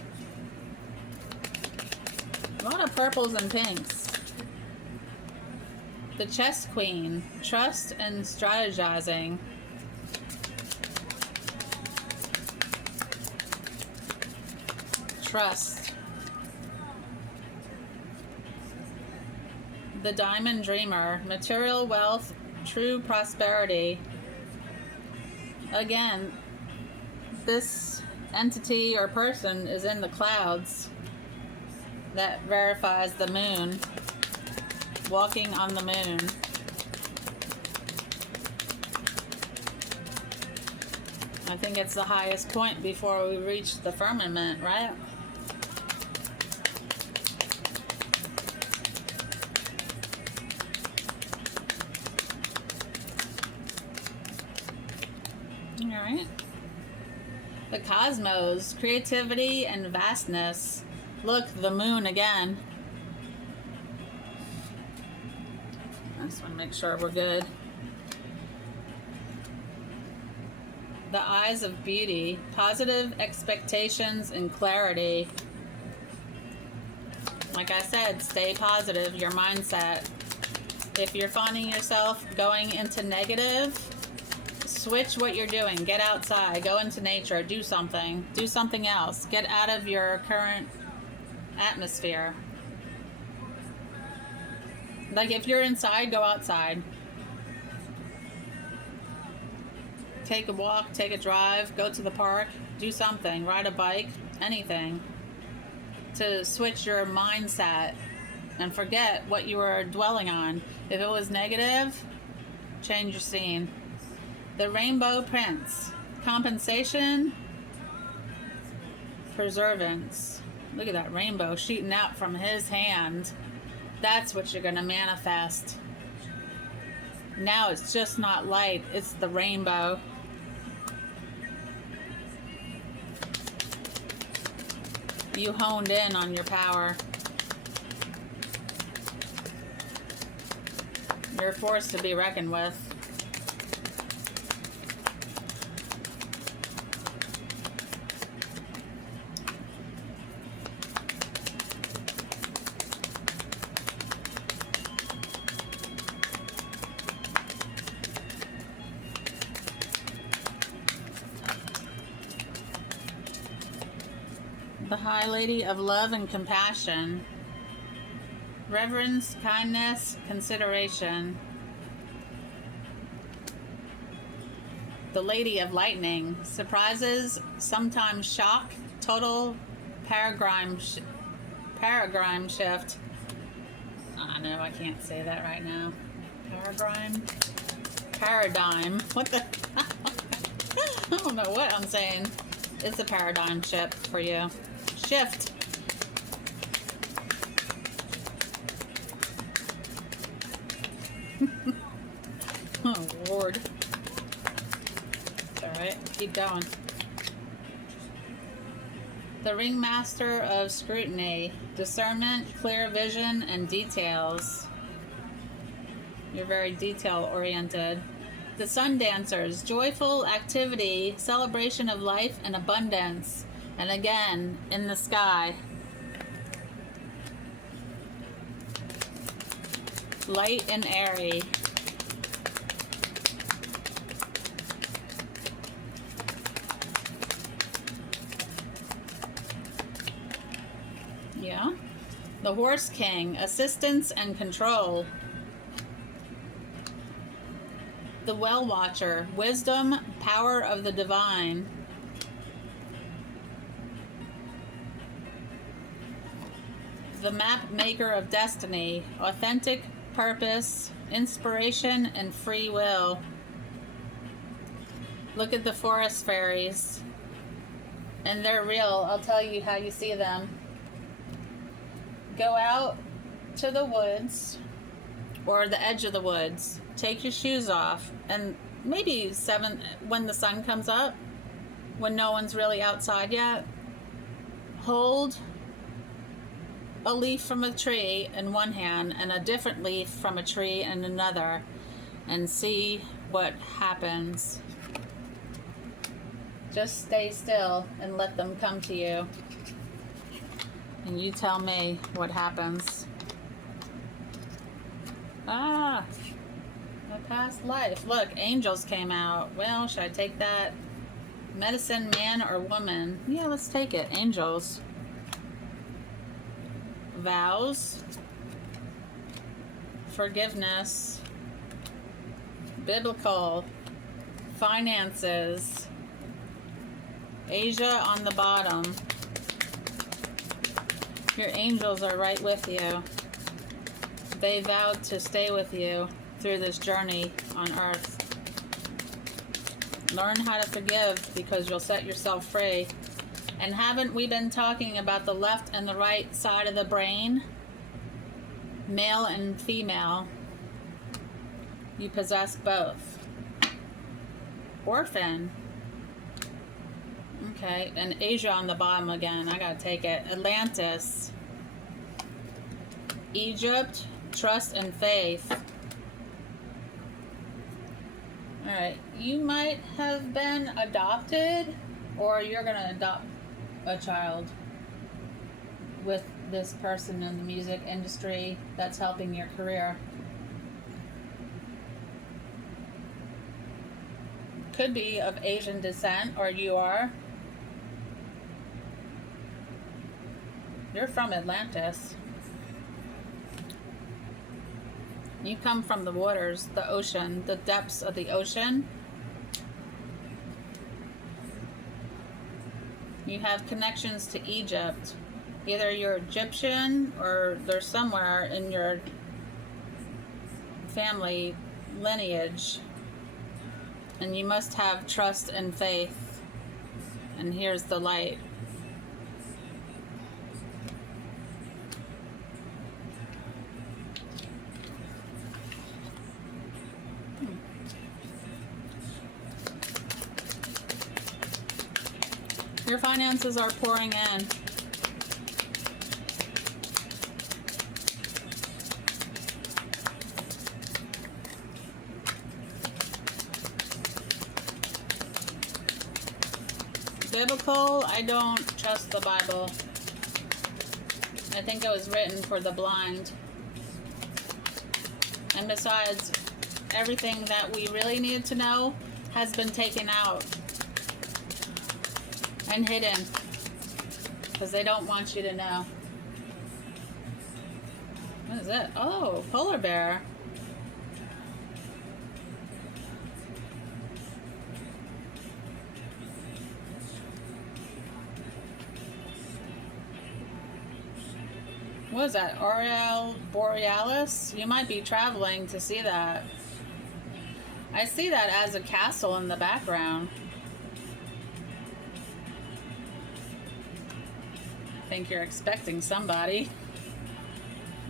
A lot of purples and pinks. The Chess Queen, trust and strategizing. Trust. The Diamond Dreamer, material wealth, true prosperity. Again, this entity or person is in the clouds. That verifies the moon. Walking on the moon. I think it's the highest point before we reach the firmament, right? All right. The cosmos, creativity and vastness. Look, the moon again. I just want to make sure we're good. The eyes of beauty, positive expectations and clarity. Like I said, stay positive, your mindset. If you're finding yourself going into negative, switch what you're doing. Get outside, go into nature, do something else. Get out of your current atmosphere. Like if you're inside, go outside. Take a walk, take a drive, go to the park, do something, ride a bike, anything to switch your mindset and forget what you were dwelling on. If it was negative, change your scene. The Rainbow Prince, compensation, preservance. Look at that rainbow shooting out from his hand. That's what you're going to manifest. Now it's just not light, it's the rainbow. You honed in on your power. You're a force to be reckoned with. The High Lady of Love and Compassion. Reverence, kindness, consideration. the Lady of Lightning. Surprises, sometimes shock, total paradigm shift. I know I can't say that right now. Paradigm. What the? I don't know what I'm saying. It's a paradigm shift for you. Shift. Oh, Lord. Alright, keep going. The Ringmaster of Scrutiny. Discernment, clear vision, and details. You're very detail-oriented. The Sun Dancers. Joyful activity, celebration of life, and abundance. And again, in the sky. Light and airy. Yeah. The Horse King. Assistance and control. The Well Watcher. Wisdom, power of the divine. The Map Maker of Destiny. Authentic purpose, inspiration, and free will. Look at the forest fairies. And they're real. I'll tell you how you see them. Go out to the woods or the edge of the woods. Take your shoes off, and maybe when the sun comes up, when no one's really outside yet, hold a leaf from a tree in one hand and a different leaf from a tree in another, and see what happens. Just stay still and let them come to you. And you tell me what happens. Ah, my past life. Look, angels came out. Well, should I take that? Medicine, man or woman? Yeah, let's take it. Angels. Vows. Forgiveness. Biblical. Finances. Asia on the bottom. Your angels are right with you. They vowed to stay with you through this journey on earth. Learn how to forgive, because you'll set yourself free. And haven't we been talking about the left and the right side of the brain? Male and female. You possess both. Orphan. Okay, and Asia on the bottom again. I gotta take it. Atlantis. Egypt. Trust and faith. Alright, you might have been adopted, or you're gonna adopt a child with this person in the music industry that's helping your career. Could be of Asian descent, or you are. You're from Atlantis. You come from the waters, the ocean, the depths of the ocean. You have connections to Egypt. Either you're Egyptian or there's somewhere in your family lineage. And you must have trust and faith. And here's the light. Your finances are pouring in. Biblical, I don't trust the Bible. I think it was written for the blind. And besides, everything that we really needed to know has been taken out and hidden, because they don't want you to know. What is it? Oh, polar bear. What is that? Aurora Borealis? You might be traveling to see that. I see that as a castle in the background. I think you're expecting somebody.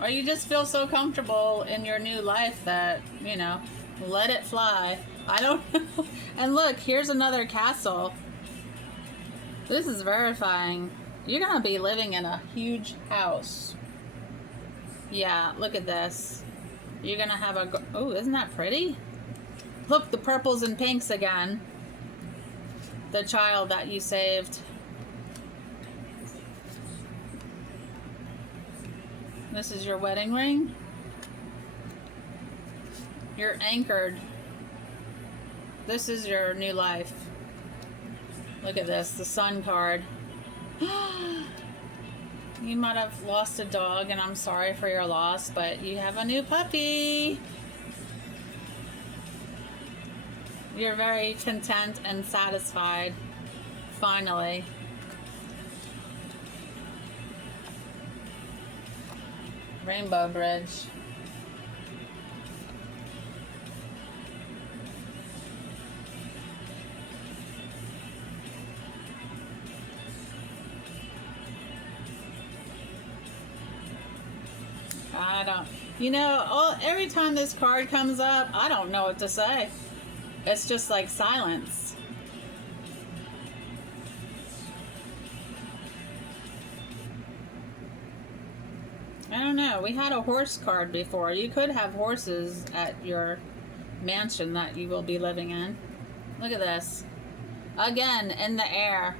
Or you just feel so comfortable in your new life that, you know, let it fly. I don't know. And look, here's another castle. This is verifying. You're going to be living in a huge house. Yeah, look at this. You're going to have a... Oh, isn't that pretty? Look, the purples and pinks again. The child that you saved. This is your wedding ring. You're anchored. This is your new life. Look at this, the sun card. You might have lost a dog, and I'm sorry for your loss, but you have a new puppy. You're very content and satisfied, finally. Rainbow Bridge. I don't, you know, every time this card comes up, I don't know what to say. It's just like silence. I don't know. We had a horse card before. You could have horses at your mansion that you will be living in. Look at this. Again, in the air.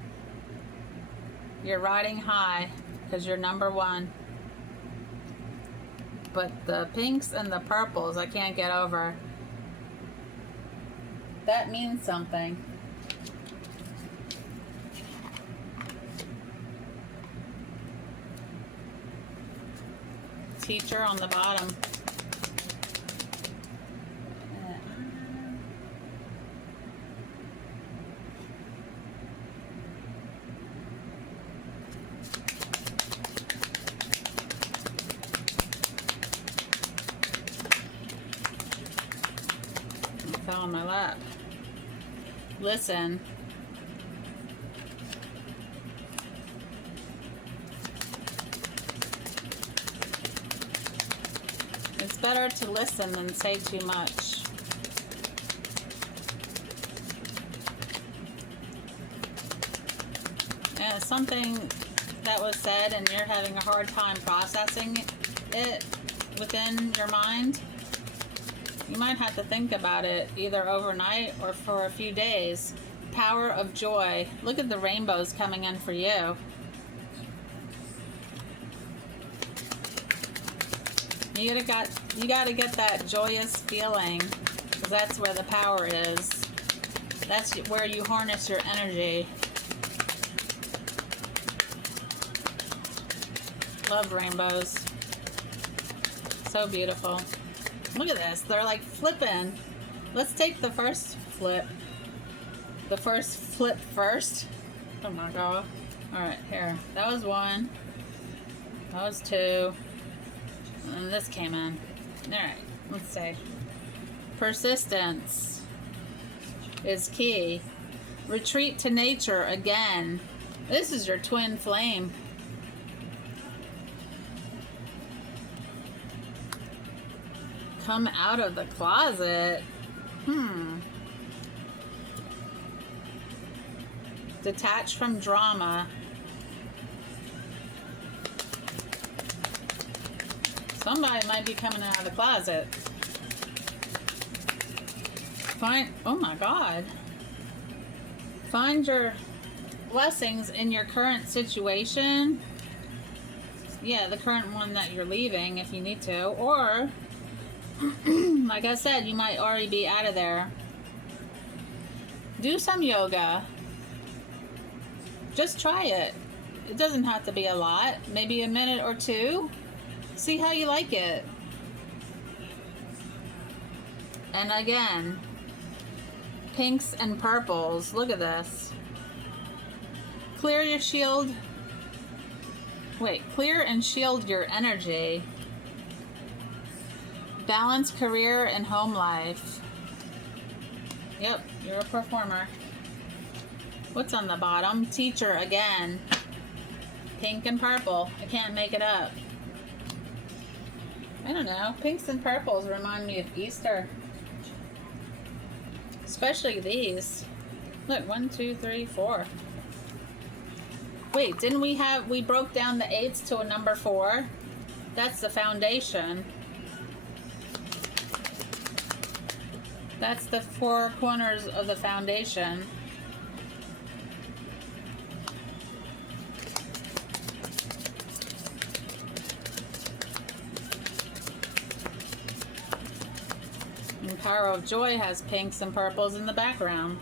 You're riding high because you're number one. But the pinks and the purples, I can't get over. That means something. Teacher on the bottom. Fell on my lap. Listen. It's better to listen than say too much. And something that was said and you're having a hard time processing it within your mind, you might have to think about it either overnight or for a few days. Power of joy. Look at the rainbows coming in for you. You gotta get that joyous feeling, because that's where the power is. That's where you harness your energy. Love rainbows. So beautiful. Look at this. They're like flipping. Let's take the first flip. The first flip first. Oh my god. Alright, here. That was one. That was two. And this came in. Alright, let's see. Persistence is key. Retreat to nature again. This is your twin flame. Come out of the closet. Detach from drama. Somebody might be coming out of the closet. Oh my God. Find your blessings in your current situation. Yeah, the current one that you're leaving if you need to. Or, like I said, you might already be out of there. Do some yoga. Just try it. It doesn't have to be a lot. Maybe a minute or two. See how you like it. And again, pinks and purples. Look at this. Clear your shield Wait, clear and shield your energy. Balance career and home life. Yep, you're a performer. What's on the bottom? Teacher again. Pink and purple. I can't make it up. I don't know. Pinks and purples remind me of Easter. Especially these. Look, 1, 2, 3, 4. Wait, didn't we broke down the 8s to a number 4? That's the foundation. That's the 4 corners of the foundation. And Power of Joy has pinks and purples in the background.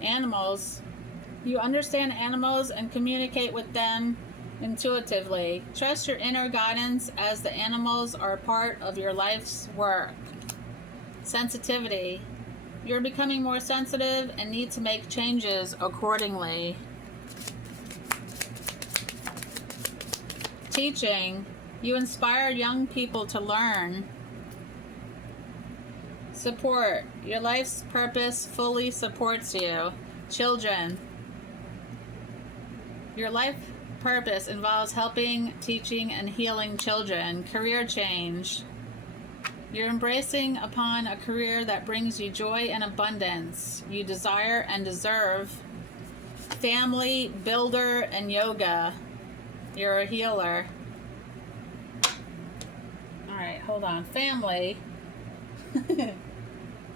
Animals. You understand animals and communicate with them intuitively. Trust your inner guidance as the animals are part of your life's work. Sensitivity. You're becoming more sensitive and need to make changes accordingly. Teaching. You inspire young people to learn. Support. Your life's purpose fully supports you. Children. Your life purpose involves helping, teaching, and healing children. Career change. You're embracing upon a career that brings you joy and abundance you desire and deserve. Family, builder, and yoga. You're a healer. Alright, hold on. Family.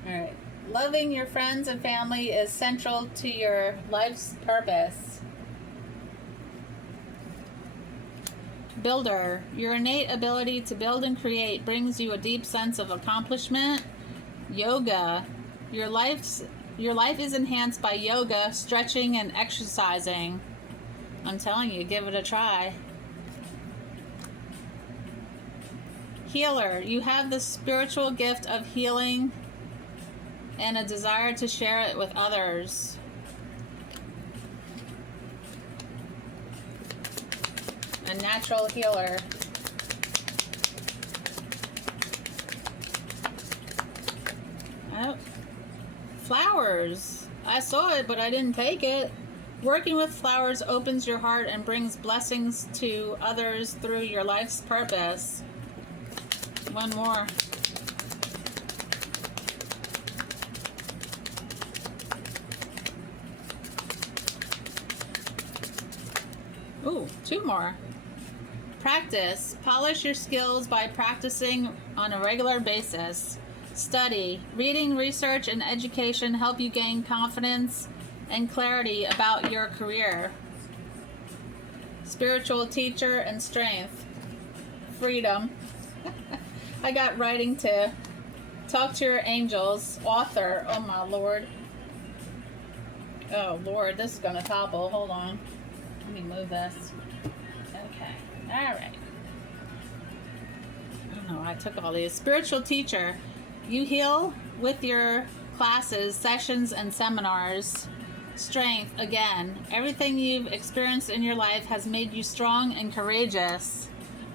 Alright. Loving your friends and family is central to your life's purpose. Builder. Your innate ability to build and create brings you a deep sense of accomplishment. Yoga. Your life is enhanced by yoga, stretching, and exercising. I'm telling you, give it a try. Healer. You have the spiritual gift of healing and a desire to share it with others. A natural healer. Oh. Flowers. I saw it, but I didn't take it. Working with flowers opens your heart and brings blessings to others through your life's purpose. One more. Ooh, 2 more. Practice. Polish your skills by practicing on a regular basis. Study. Reading, research, and education help you gain confidence and clarity about your career. Spiritual teacher and strength. Freedom. I got writing too. Talk to your angels. Author. Oh my lord. Oh lord, this is gonna topple. Hold on. Let me move this. Okay. Alright. I don't know, I took all these. Spiritual teacher. You heal with your classes, sessions, and seminars. Strength. Again. Everything you've experienced in your life has made you strong and courageous.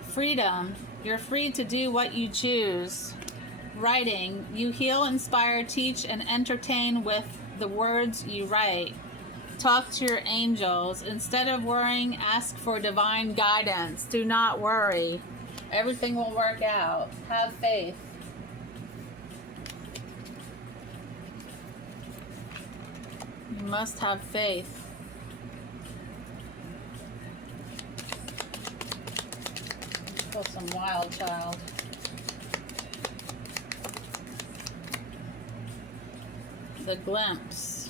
Freedom. You're free to do what you choose. Writing. You heal, inspire, teach, and entertain with the words you write. Talk to your angels. Instead of worrying, ask for divine guidance. Do not worry. Everything will work out. Have faith. You must have faith. Pull some wild child. The glimpse.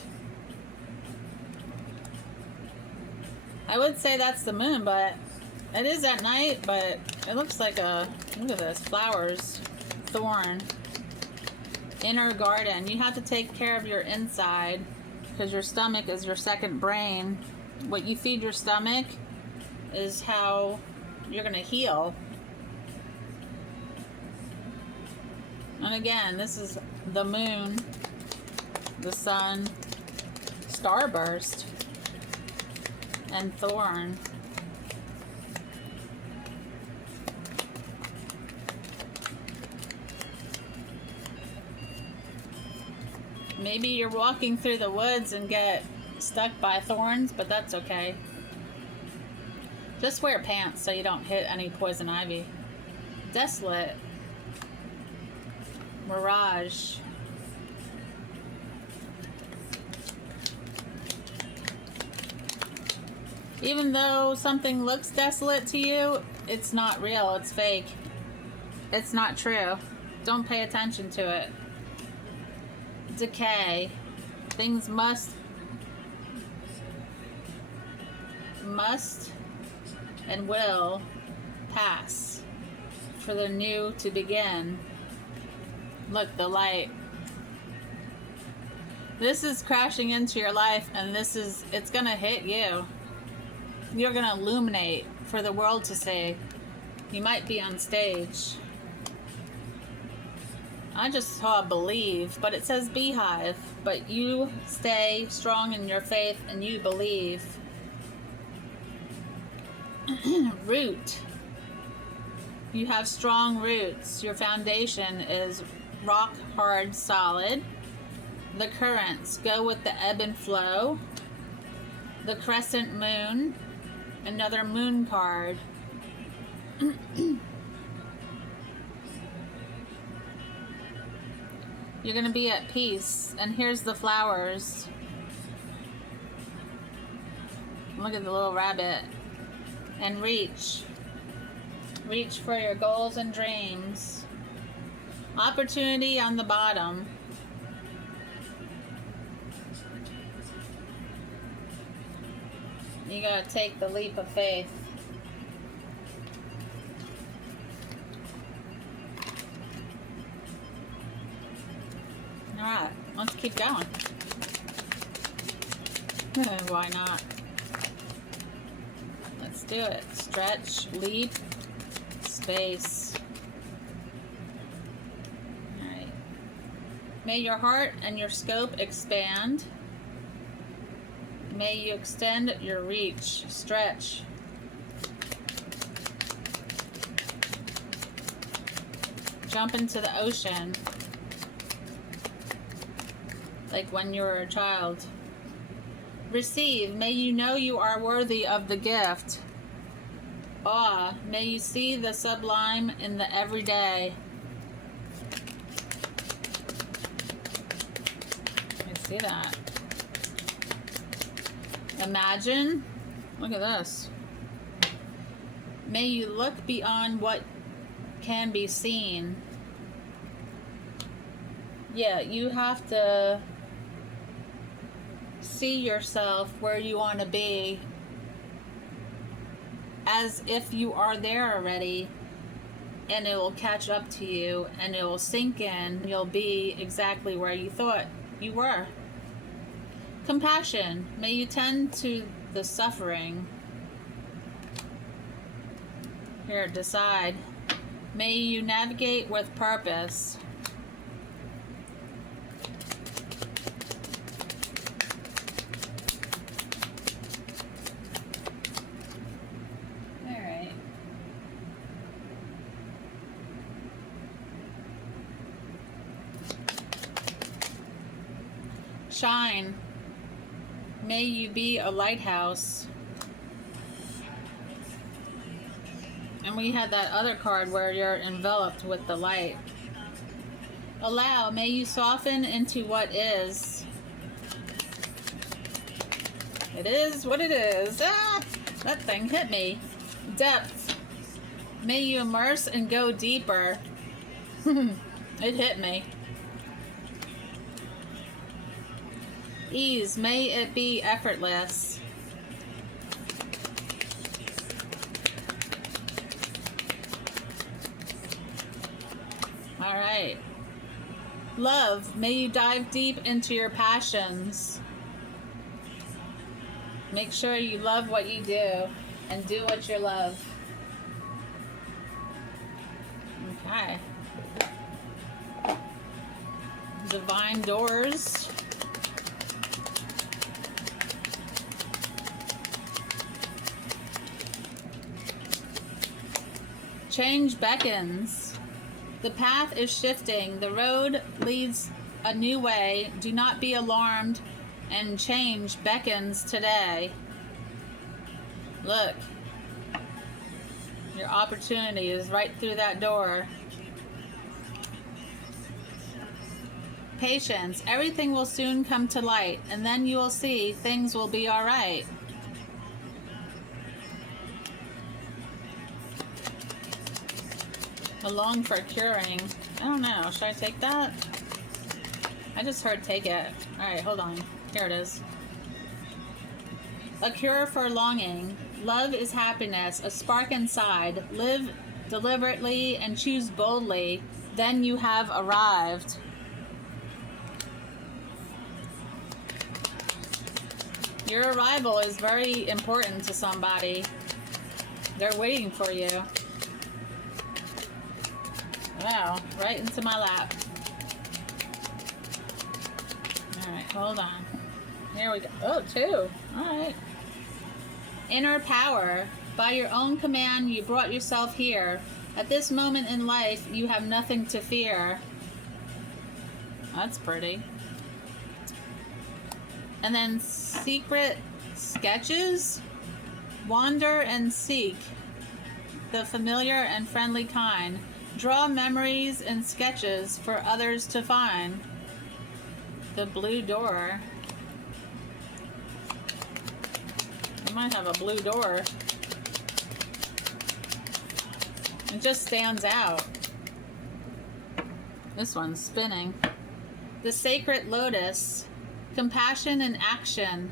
I would say that's the moon, but it is at night, but it looks like a, look at this, flowers, thorn. Inner garden. You have to take care of your inside because your stomach is your second brain. What you feed your stomach is how you're going to heal. And again, this is the moon, the sun, starburst, and thorn. Maybe you're walking through the woods and get stuck by thorns, but that's okay. Just wear pants so you don't hit any poison ivy. Desolate. Mirage. Even though something looks desolate to you, it's not real, it's fake. It's not true. Don't pay attention to it. Decay. Things must and will pass for the new to begin. Look, the light. This is crashing into your life, and it's gonna hit you. You're gonna illuminate for the world to see. You might be on stage. I just saw believe, but it says beehive. But you stay strong in your faith and you believe. Root. You have strong roots. Your foundation is rock hard solid. The currents go with the ebb and flow. The crescent moon. Another moon card. You're going to be at peace. And here's the flowers. Look at the little rabbit. And reach. Reach for your goals and dreams. Opportunity on the bottom. You got to take the leap of faith. Alright, let's keep going. Why not? Let's do it. Stretch, leap, space. Alright. May your heart and your scope expand. May you extend your reach. Stretch. Jump into the ocean. Like when you were a child. Receive. May you know you are worthy of the gift. Awe. May you see the sublime in the everyday. You see that? Imagine. Look at this. May you look beyond what can be seen. Yeah, you have to see yourself where you want to be as if you are there already, and it will catch up to you and it will sink in. You'll be exactly where you thought you were. Compassion. May you tend to the suffering. Here, decide. May you navigate with purpose. Shine. May you be a lighthouse. And we had that other card where you're enveloped with the light. Allow. May you soften into what is. It is what it is. Ah, that thing hit me. Depth. May you immerse and go deeper. It hit me. Ease. May it be effortless. All right. Love. May you dive deep into your passions. Make sure you love what you do and do what you love. Okay. Divine doors. Change beckons. The path is shifting. The road leads a new way. Do not be alarmed, and change beckons today. Look. Your opportunity is right through that door. Patience. Everything will soon come to light, and then you will see things will be all right. Along for curing. I don't know. Should I take that? I just heard take it. Alright, hold on. Here it is. A cure for longing. Love is happiness, a spark inside. Live deliberately and choose boldly. Then you have arrived. Your arrival is very important to somebody. They're waiting for you. Wow, right into my lap. Alright, hold on. Here we go. Oh, two. Alright. Inner power. By your own command, you brought yourself here. At this moment in life, you have nothing to fear. That's pretty. And then secret sketches. Wander and seek the familiar and friendly kind. Draw memories and sketches for others to find. The blue door. I might have a blue door. It just stands out. This one's spinning. The sacred lotus. Compassion and action.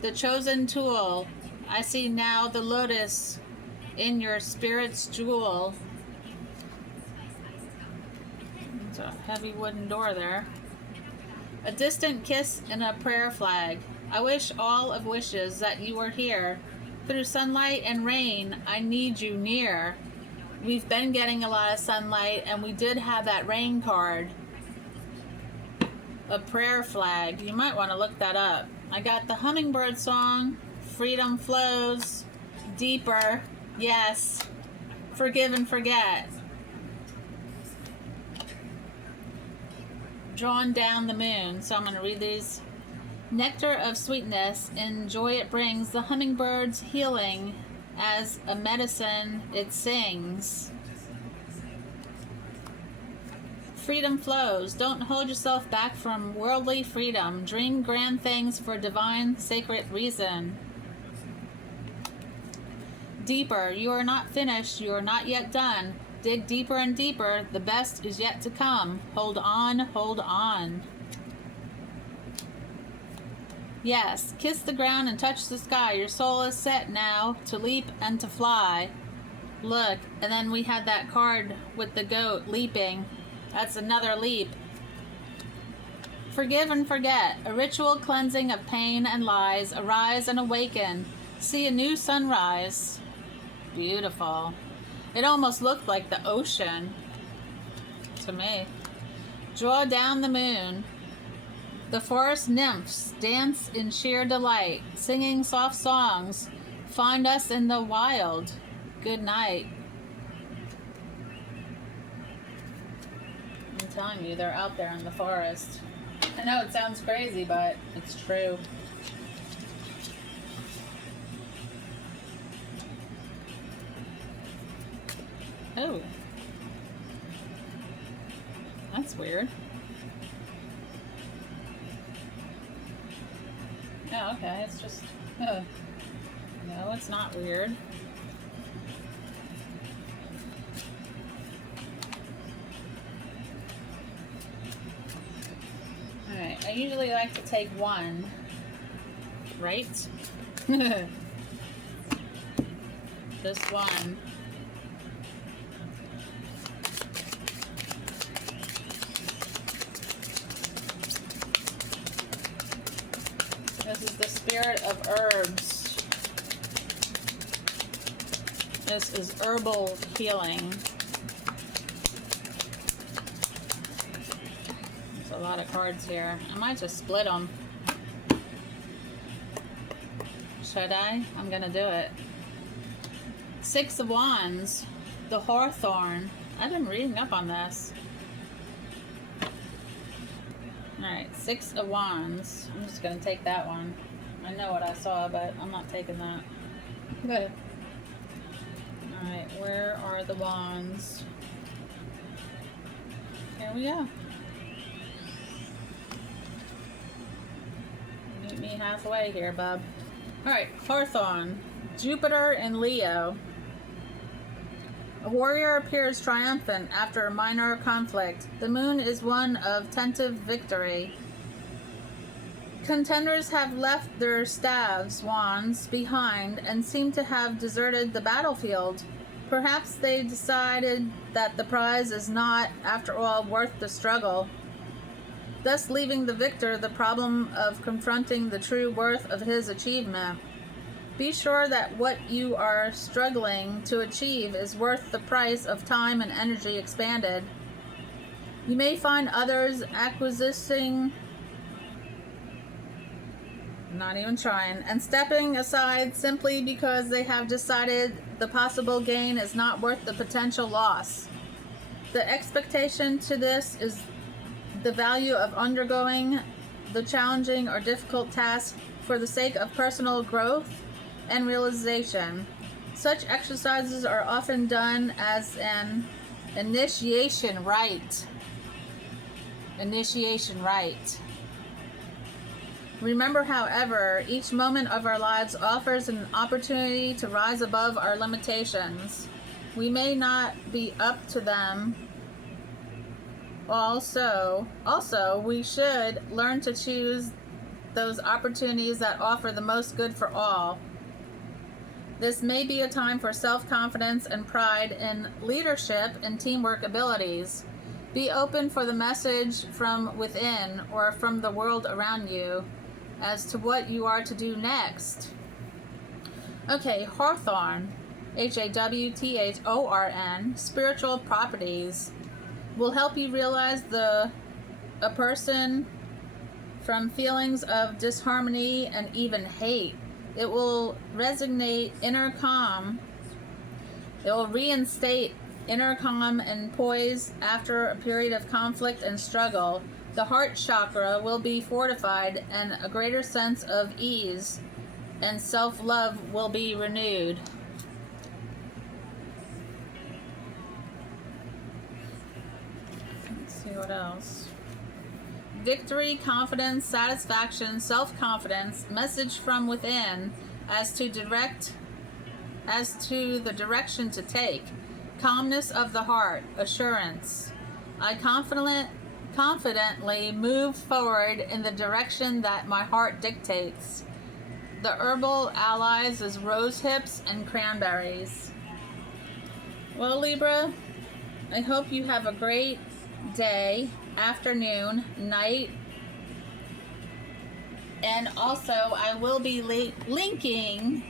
The chosen tool. I see now the lotus in your spirit's jewel. It's a heavy wooden door there. A distant kiss and a prayer flag. I wish all of wishes that you were here. Through sunlight and rain, I need you near. We've been getting a lot of sunlight, and we did have that rain card. A prayer flag. You might want to look that up. I got the hummingbird song. Freedom flows. Deeper. Yes. Forgive and forget. Drawn down the moon. So I'm going to read these. Nectar of sweetness and joy it brings. The hummingbird's healing. As a medicine it sings. Freedom flows. Don't hold yourself back from worldly freedom. Dream grand things for divine sacred reason. Deeper. You are not finished. You are not yet done. Dig deeper and deeper. The best is yet to come. Hold on, hold on. Yes, kiss the ground and touch the sky. Your soul is set now to leap and to fly. Look, and then we had that card with the goat leaping. That's another leap. Forgive and forget. A ritual cleansing of pain and lies. Arise and awaken. See a new sunrise. Beautiful. It almost looked like the ocean to me. Draw down the moon. The forest nymphs dance in sheer delight, singing soft songs. Find us in the wild. Good night. I'm telling you, they're out there in the forest. I know it sounds crazy, but it's true. Oh. That's weird. Oh, okay, it's just... no, it's not weird. Alright, I usually like to take one. Right? This one. This is the spirit of herbs. This is herbal healing. lot of cards here. I might just split them. Should I? I'm gonna do it. Six of Wands, the Hawthorn. I've been reading up on this. Alright, Six of Wands. I'm just gonna take that one. I know what I saw, but I'm not taking that. Good. Alright, where are the wands? Here we go. Meet me halfway here, bub. Alright, Hawthorn. Jupiter and Leo. A warrior appears triumphant after a minor conflict. The moon is one of tentative victory. Contenders have left their staves, wands, behind and seem to have deserted the battlefield. Perhaps they decided that the prize is not, after all, worth the struggle, thus leaving the victor the problem of confronting the true worth of his achievement. Be sure that what you are struggling to achieve is worth the price of time and energy expended. You may find others acquiescing, not even trying, and stepping aside simply because they have decided the possible gain is not worth the potential loss. The expectation to this is the value of undergoing the challenging or difficult task for the sake of personal growth and realization. Such exercises are often done as an initiation rite. Initiation rite. Remember, however, each moment of our lives offers an opportunity to rise above our limitations. We may not be up to them. Also, we should learn to choose those opportunities that offer the most good for all. This may be a time for self-confidence and pride in leadership and teamwork abilities. Be open for the message from within or from the world around you as to what you are to do next. Okay, Hawthorn, Hawthorn, spiritual properties will help you realize a person from feelings of disharmony and even hate. It will resonate inner calm. It will reinstate inner calm and poise after a period of conflict and struggle. The heart chakra will be fortified and a greater sense of ease and self-love will be renewed. Let's see what else. Victory, confidence, satisfaction, self-confidence, message from within as to the direction to take. Calmness of the heart, assurance. I confidently move forward in the direction that my heart dictates. The herbal allies is rose hips and cranberries. Well, Libra, I hope you have a great day, afternoon, night, and also I will be linking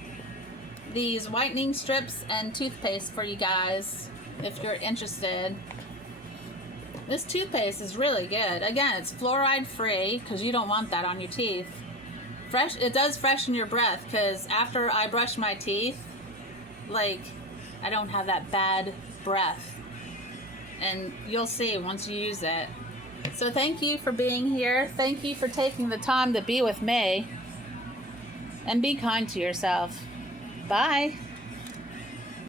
these whitening strips and toothpaste for you guys if you're interested. This toothpaste is really good. Again, it's fluoride free because you don't want that on your teeth. Fresh, it does freshen your breath because after I brush my teeth, like, I don't have that bad breath. And you'll see once you use it. So thank you for being here. Thank you for taking the time to be with me. And be kind to yourself. Bye.